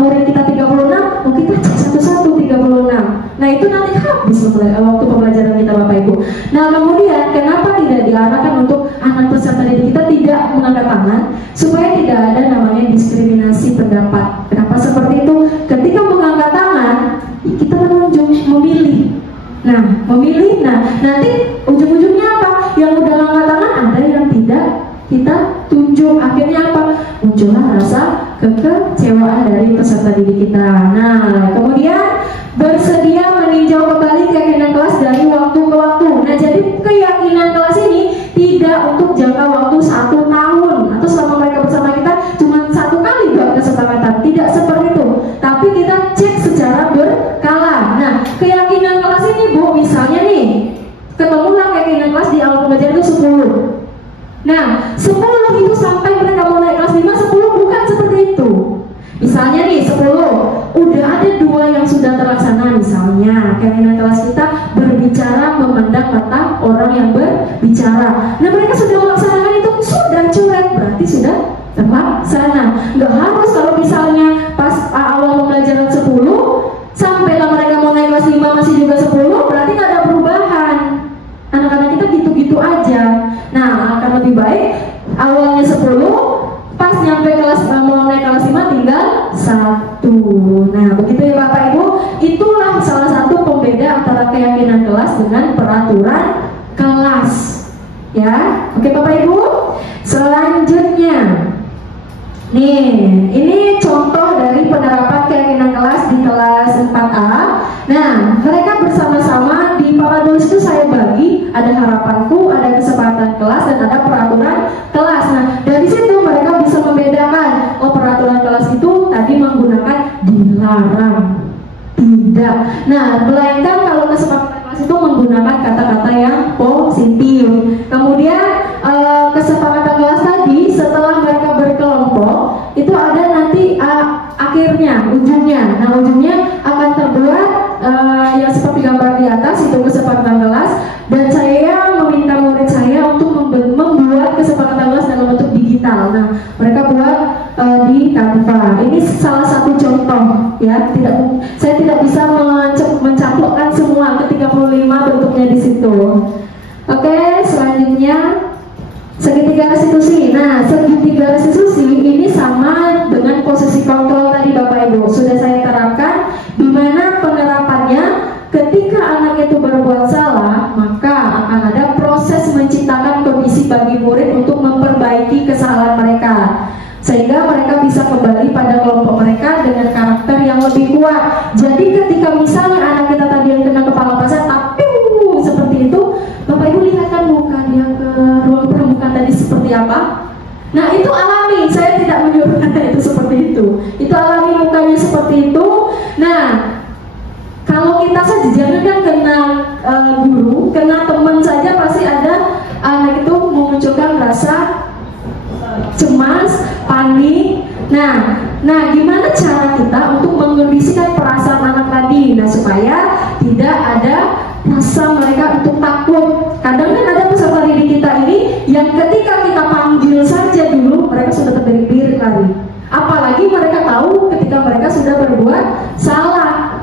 murid kita 36, oh kita cek satu-satu 36. Nah, itu nanti habis waktu pembelajaran kita, Bapak Ibu. Nah, kemudian kenapa tidak diarahkan untuk anak peserta didik kita tidak mengangkat tangan, supaya tidak ada namanya diskriminasi pendapat. Kenapa seperti itu? Ketika mengangkat tangan, kita menunjuk, memilih. Nah, memilih, nanti ujung-ujungnya apa? Yang udah angkat tangan ada yang tidak kita tunjuk. Akhirnya apa? Muncullah rasa kekecewaan dari peserta didik kita. Nah, kemudian bersedia meninjau kembali keyakinan kelas dari waktu ke waktu. Nah, jadi keyakinan kelas ini tidak untuk jangka waktu 1 tahun atau selama mereka bersama kita cuma 1 kali buat kesepakatan. Tidak seperti itu. Tapi kita cek secara berkala. Nah, keyakinan kelas ini Bu, misalnya nih, ketemulah keyakinan kelas di awal pembelajaran itu 10. Nah, 10 itu sampai mereka mau naik kelas 5, 10 bukan seperti itu. Misalnya nih, 10, udah ada 2 yang sudah terlaksana. Misalnya, keyakinan kelas kita berbicara memandang mata orang yang berbicara. Nah, mereka sudah melaksanakan itu, sudah cuek, berarti sudah terlaksana. Nggak harus kalau misalnya pas awal pembelajaran 10, sampailah mereka mau naik kelas 5 masih juga 10, berarti nggak ada perubahan. Anak-anak kita gitu-gitu aja. Nah, akan lebih baik awalnya 10, pas nyampe kelas mau naik kelas 5 tinggal 1. Nah, begitu ya Bapak Ibu. Itulah salah satu pembeda antara antara keyakinan kelas dengan peraturan kelas. Ya, oke Bapak Ibu. Selanjutnya, nih, ini contoh dari penerapan keyakinan kelas di kelas 4A. Nah, mereka bersama-sama di papan tulis itu saya bagi, ada harapanku, ada kesepakatan kelas, dan ada peraturan kelas. Nah, dari situ mereka bisa membedakan, oh peraturan kelas itu tadi menggunakan dilarang, tidak. Nah, melainkan kalau kesepakatan kelas itu menggunakan kata-kata yang positif. Kemudian kesepakatan kelas tadi setelah mereka berkelompok itu ada nanti akhirnya, ujungnya. Nah, ujungnya akan terbuat yang seperti gambar di atas, itu kesepakatan kelas, dan saya meminta murid saya untuk membuat kesepakatan kelas dalam bentuk digital. Nah, mereka buat di Canva. Ini salah satu contoh, ya. Saya tidak bisa mencaplokkan semua ke 35 bentuknya di situ. Oke, selanjutnya segitiga restitusi. Nah, segitiga restitusi ini sama dengan posisi kontrol tadi Bapak Ibu. Sudah saya terapkan, di mana penerapannya ketika anak itu berbuat salah, maka akan ada proses menciptakan kondisi bagi murid untuk memperbaiki kesalahan mereka, sehingga mereka bisa kembali pada kelompok mereka dengan karakter yang lebih kuat. Jadi ketika misalnya anak kita tadi yang kena kepala pasar, tapi seperti itu, Bapak Ibu lihat kan muka dia ke ruang pramuka tadi seperti apa? Nah, itu alami, saya tidak menyuruh itu seperti itu. Itu alami mukanya seperti itu. Nah, kalau kita saja jangan kan kena guru, kena teman saja pasti ada anak itu memunculkan rasa cemas, panik. Nah, gimana cara kita untuk mengkondisikan perasaan anak tadi? Nah, supaya tidak ada rasa mereka untuk takut. Kadang kan ada peserta didik kita ini yang ketika kita panggil saja dulu, mereka sudah terbirit-birit lari. Apalagi mereka tahu ketika mereka sudah berbuat salah.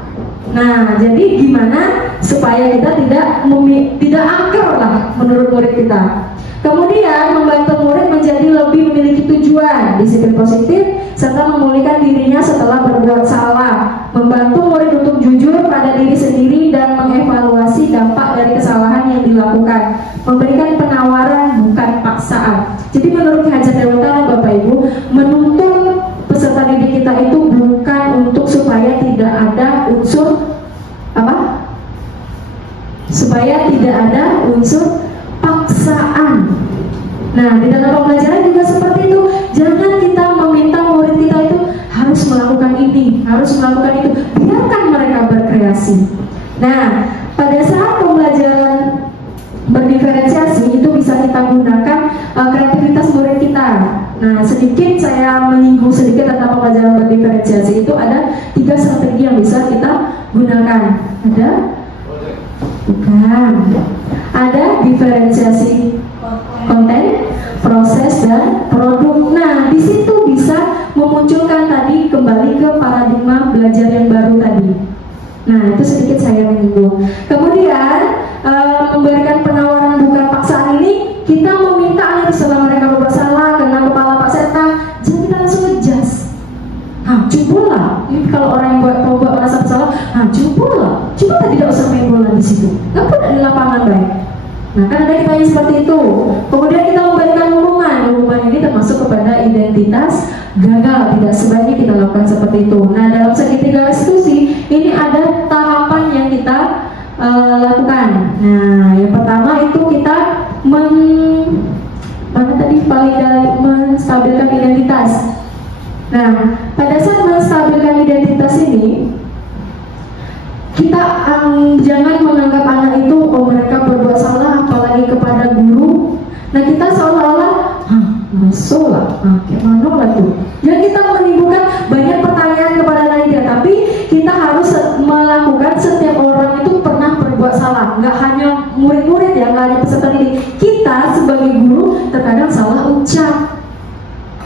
Nah, jadi gimana supaya kita tidak angker lah menurut murid kita. Kemudian membantu murid menjadi lebih memiliki tujuan, disiplin positif, serta memulihkan dirinya setelah berbuat salah. Membantu murid untuk jujur pada diri sendiri dan mengevaluasi dampak dari kesalahan yang dilakukan. Memberikan penawaran bukan paksaan. Jadi menurut Ki Hajat Dewantara Bapak Ibu, menuntun peserta didik kita itu bukan untuk supaya tidak ada unsur apa? Supaya tidak ada unsur paksaan. Nah, di dalam pembelajaran juga seperti itu. Jangan kita meminta murid kita itu harus melakukan ini, harus melakukan itu. Biarkan mereka berkreasi. Nah, pada saat pembelajaran berdiferensiasi itu bisa kita gunakan kreativitas murid kita. Nah, sedikit saya menyinggung sedikit tentang pembelajaran berdiferensiasi. Itu ada 3 strategi yang bisa kita gunakan. Ada? Bukan. Ada diferensiasi konten, proses, dan produk. Nah, di situ bisa memunculkan tadi kembali ke paradigma belajar yang baru tadi. Nah, itu sedikit saya menyinggung. Kemudian memberikan penawaran bukan paksaan ini, kita meminta anak setelah mereka berbuat salah, kena kepala Pak Serta, jangan kita langsung ngejas. Jempol lah. Ini kalau orang yang buat merasa bersalah, jempol lah. Coba tidak usah main bola di situ. Nggak pun di lapangan baik. Nah, kan ada kita yang seperti itu. Kemudian kita memberikan hukuman. Hukuman ini termasuk kepada identitas gagal. Tidak sebaiknya kita lakukan seperti itu. Nah, dalam segitiga restitusi ini ada tahapan yang kita lakukan. Nah, yang pertama itu kita menstabilkan identitas. Nah, pada saat menstabilkan identitas ini, kita jangan menganggap anak itu mereka berbuat salah apalagi kepada guru. Nah, kita seolah-olah masalah, gimana lah tuh? Ya, kita menimbulkan banyak pertanyaan kepada anak dia, tapi kita harus melakukan setiap orang itu pernah berbuat salah. Nggak hanya murid-murid ya, nggak hanya peserta didik. Kita sebagai guru terkadang salah ucap.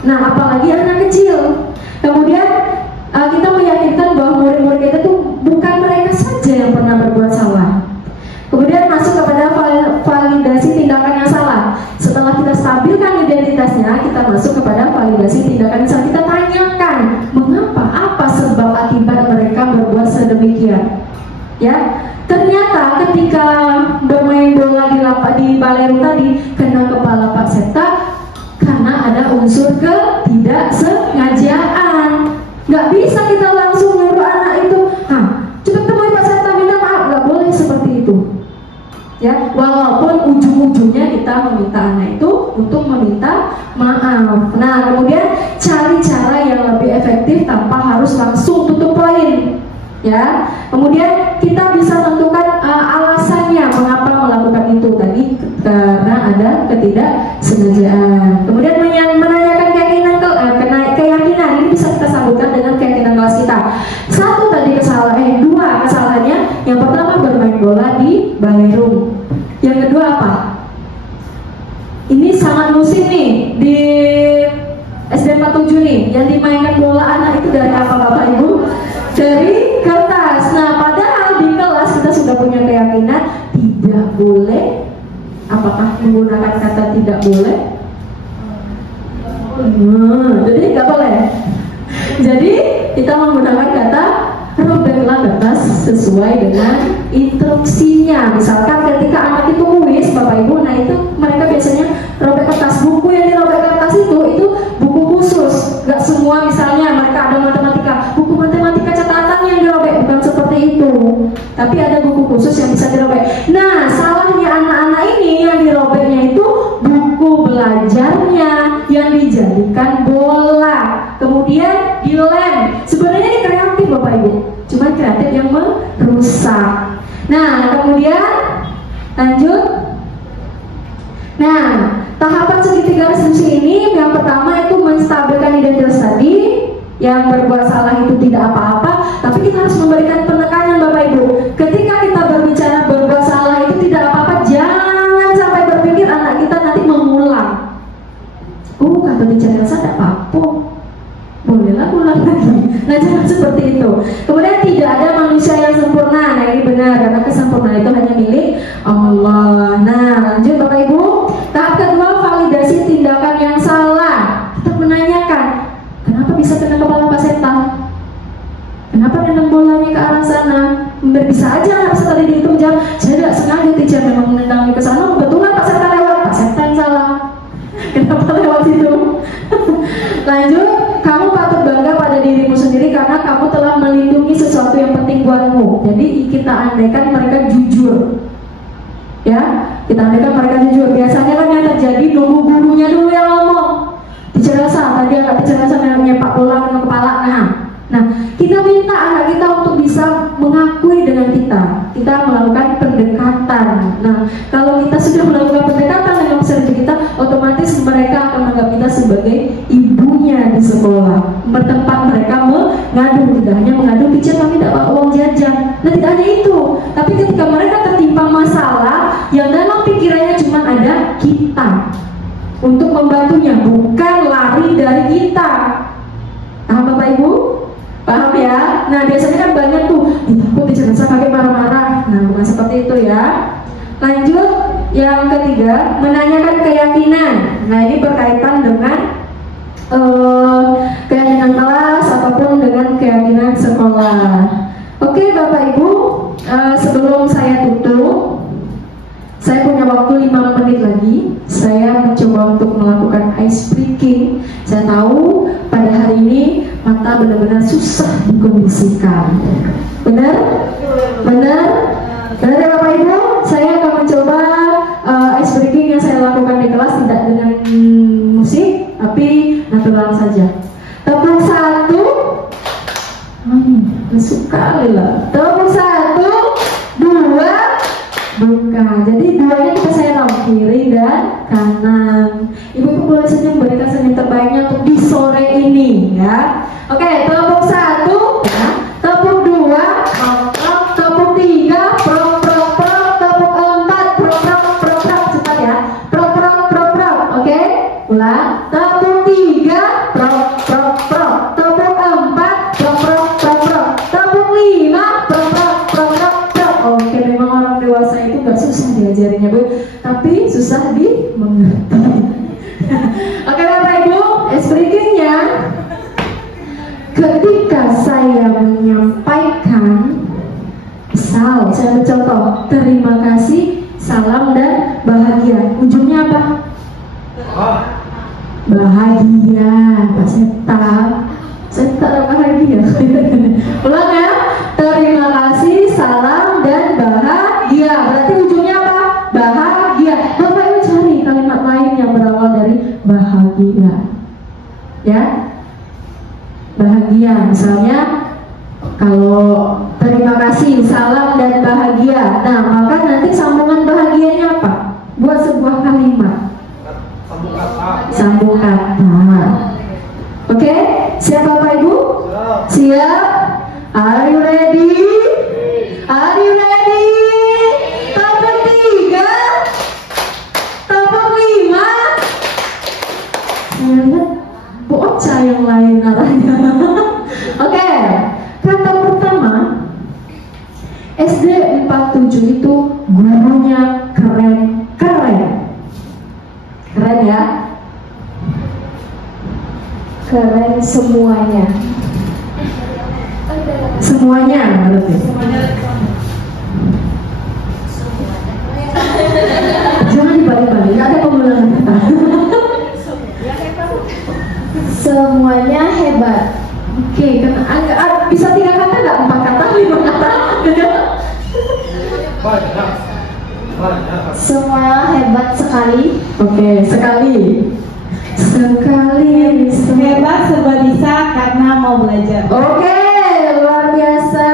Nah, apalagi anak kecil. Kemudian kita meyakinkan bahwa murid-murid kita tuh bukan mereka saja yang pernah berbuat salah. Kemudian masuk kepada validasi tindakan yang salah. Setelah kita stabilkan identitasnya, kita masuk kepada validasi tindakan yang salah. Kita tanyakan mengapa, apa sebab akibat mereka berbuat sedemikian. Ya, ternyata ketika bermain bola di Balero tadi kena kepala Pak Seta? Karena ada unsur ketidaksengajaan. Nggak bisa kita langsung nyuruh anak itu, cepat temui Pak Seta minta maaf, nggak boleh seperti itu. Ya, walaupun ujung-ujungnya kita meminta anak itu untuk meminta maaf. Nah, kemudian cari cara yang lebih efektif tanpa harus langsung tutup poin. Ya, kemudian kita bisa tentukan alasannya mengapa melakukan itu tadi, karena ada ketidaksengajaan. Kemudian menanyakan keyakinan ini bisa kita sambungkan dengan keyakinan kelas kita. Dua kesalahannya. Yang pertama bermain bola di Balero. Yang kedua apa? Ini sangat musim nih di SD 47 nih, yang dimainkan bola anak itu dari apa Bapak Ibu? Dari kertas. Nah, padahal di kelas kita sudah punya keyakinan tidak boleh. Apakah menggunakan kata tidak boleh? Jadi nggak boleh. Jadi kita menggunakan kata robeklah kertas sesuai dengan instruksinya. Misalkan ketika anak itu kuis, Bapak Ibu, nah itu mereka biasanya robek kertas. Buku yang dirobek kertas itu buku khusus. Gak semua, misalnya mereka ada matematika, buku matematika catatan yang dirobek, bukan seperti itu. Tapi ada buku khusus yang bisa dirobek. Nah, salahnya anak-anak ini yang dirobeknya itu buku belajarnya yang dijadikan bola, kemudian dilem. Sebenarnya ini kreatif Bapak Ibu, cuma kreatif yang merusak. Nah, kemudian lanjut. Nah, tahapan segitiga resolusi ini yang pertama itu menstabilkan identitas tadi. Yang berbuat salah itu tidak apa-apa, tapi kita harus memberikan penekanan Bapak Ibu. Ketika kita berbicara berbuat salah itu tidak apa-apa, jangan sampai berpikir anak kita nanti mengulang. Kata bicara saya tidak apa-apa, bolehlah ulang lagi. Nah, jangan seperti itu. Kemudian tidak ada manusia yang sempurna. Nah, ini benar, karena kesempurnaan itu hanya milik Allah. Nah, lanjut Bapak Ibu. Tahap kedua, validasi tindakan yang salah. Kita menanyakan, kenapa bisa kena kepala Pak Seta? Kenapa nendang bolanya ke arah sana? Bisa aja Pak Seta tadi itu jawab, saya tidak sengaja teacher, memang menendangnya ke sana. Kebetulan Pak Seta lewat, Pak Seta yang salah. Kenapa lewat itu? Lanjut, kamu patut bangga pada dirimu sendiri karena kamu telah melindungi sesuatu yang penting buatmu. Jadi kita andaikan mereka jujur. Ya, kita andaikan mereka jujur. Biasanya kan yang terjadi nunggu gurunya dulu yang ngomong. Dicerasa, tadi anak dicerasa nyepak bola ke kepala. Nah, kita minta anak kita untuk bisa mengakui dengan kita melakukan pendekatan. Nah, kalau kita sudah melakukan pendekatan dengan peserta kita, otomatis mereka akan menganggap kita sebagai ibunya di sekolah. Tempat mereka mengadu, tidak hanya mengadu, teacher kami tidak bawa uang jajan. Nah, tidak hanya itu, tapi ketika mereka tertimpa masalah yang dalam pikirannya cuma ada kita untuk membantunya, bukan lari dari kita. Paham Bapak Ibu? Paham ya? Nah, biasanya kan banyak tuh, takut dicerita pakai marah-marah. Nah, bukan seperti itu ya. Lanjut, yang ketiga, menanyakan keyakinan. Nah, ini berkaitan dengan keyakinan kelas ataupun dengan keyakinan sekolah. Oke Bapak Ibu, sebelum saya tutup, saya punya waktu 5 menit lagi. Saya mencoba untuk melakukan ice breaking. Saya tahu pada hari ini mata benar-benar susah dikondisikan. Benar? Benar? Benar ya Bapak Ibu? Saya akan mencoba ice breaking yang saya lakukan di kelas tidak dengan musik, tapi natural saja. Tepuk 1. Sekali lah. Tepuk 1, 2. Bukan, jadi duanya kita saya tahu kiri dan kanan. Ibu boleh saja memberikan senyum terbaiknya untuk di sore ini ya. Oke, tepuk 1, ya. Tepuk 2, tepuk 3, prok, tepuk 4, prok, cepat ya. Prok. Oke, ulang. Tepuk 3, prok. Tepuk 4, prok. Tepuk 5, prok. Oke, memang orang dewasa itu gak susah diajarinya Bu, tapi susah dimengerti. Oke Bapak Ibu, speakingnya ketika saya menyampaikan, misal Misal, saya ambil contoh, terima kasih, salam, dan bahagia. Ujungnya apa? Bahagia. Pak Seta bahagia. Ulang ya. Terima kasih, salam, dan bahagia. Berarti ujungnya apa? Bahagia. Bapak Ibu cari kalimat lain yang berawal dari bahagia. Ya. Bahagia. Misalnya kalau terima kasih, salam, dan bahagia. Nah, maka nanti sambungan bahagianya apa? Buat sebuah kalimat. Sambung kata. Oke, siap Bapak Ibu? Siap? Are you ready? Are you ready? Topik 3, topik 5. Saya lihat bocah yang lain arahnya. Oke, kata pertama, SD 47 itu gurunya keren. Keren ya? Keren semuanya. Semuanya berarti. Jangan dibalik-balik, ada pengulangan kata. Semuanya hebat. Oke, kan bisa 3 kata nggak? 4 kata, 5 kata? Semua hebat sekali. Oke, sekali. Hebat serba bisa karena mau belajar. Oke, luar biasa.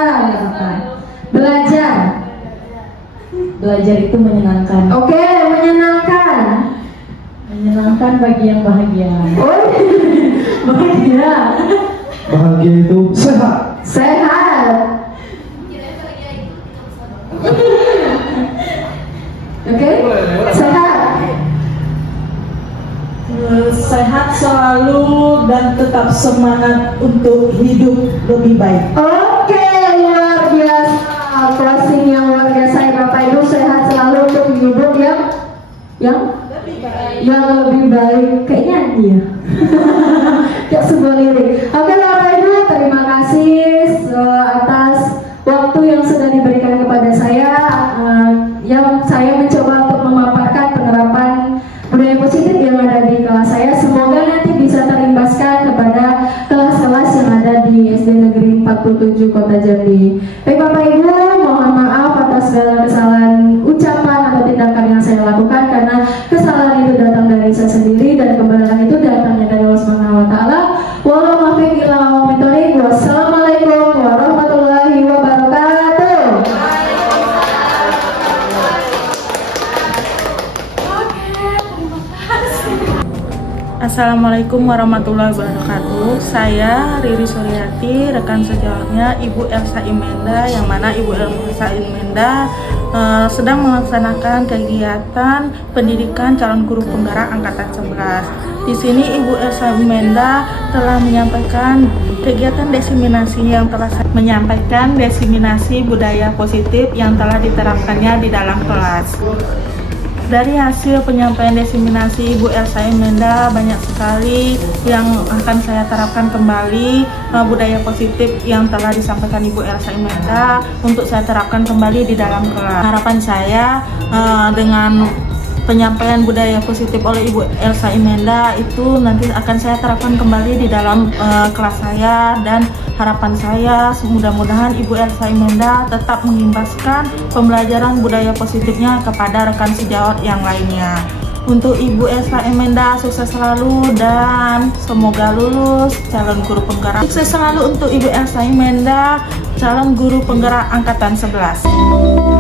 Belajar. Belajar itu menyenangkan. Oke, menyenangkan. Menyenangkan bagi yang bahagia. Oh, bahagia. Bahagia itu sehat. Sehat. Oke, sehat. Sehat selalu dan tetap semangat untuk hidup lebih baik. Oke, luar biasa. Closing yang luar biasa ya Bapak Ibu. Sehat selalu untuk hidup yang lebih baik. Kayak nyanyi ya. Kayak sebuah lirik. Oke Bapak Ibu, terima kasih atas waktu yang sudah diberikan kepada saya. Yang saya mencoba untuk memaparkan penerapan budaya positif yang ada di kelas saya. Semoga nanti bisa terimbaskan kepada kelas-kelas yang ada di SD Negeri 47 Kota Jambi. Baik Bapak Ibu, mohon maaf atas segala kesalahan ucapan atau tindakan yang saya lakukan, karena kesalahan itu datang dari saya sendiri dan kebenaran itu datangnya dari Allah Subhanahu wa taala. Wallahu muwaffiq ila aqwamit thoriq. Wassalamualaikum warahmatullahi wabarakatuh. Assalamualaikum warahmatullahi wabarakatuh. Saya Riri Suryati, rekan sejawatnya Ibu Elsa Imenda, yang mana Ibu Elsa Imenda sedang melaksanakan kegiatan pendidikan calon guru penggerak angkatan 11. Di sini Ibu Elsa Imenda telah menyampaikan kegiatan diseminasi budaya positif yang telah diterapkannya di dalam kelas. Dari hasil penyampaian diseminasi Ibu Elsa Imenda, banyak sekali yang akan saya terapkan kembali. Budaya positif yang telah disampaikan Ibu Elsa Imenda untuk saya terapkan kembali di dalam kelas. Harapan saya dengan penyampaian budaya positif oleh Ibu Elsa Imenda itu nanti akan saya terapkan kembali di dalam kelas saya, dan harapan saya mudah-mudahan Ibu Elsa Imenda tetap mengimbaskan pembelajaran budaya positifnya kepada rekan sejawat yang lainnya. Untuk Ibu Elsa Imenda sukses selalu dan semoga lulus calon guru penggerak. Sukses selalu untuk Ibu Elsa Imenda calon guru penggerak angkatan 11.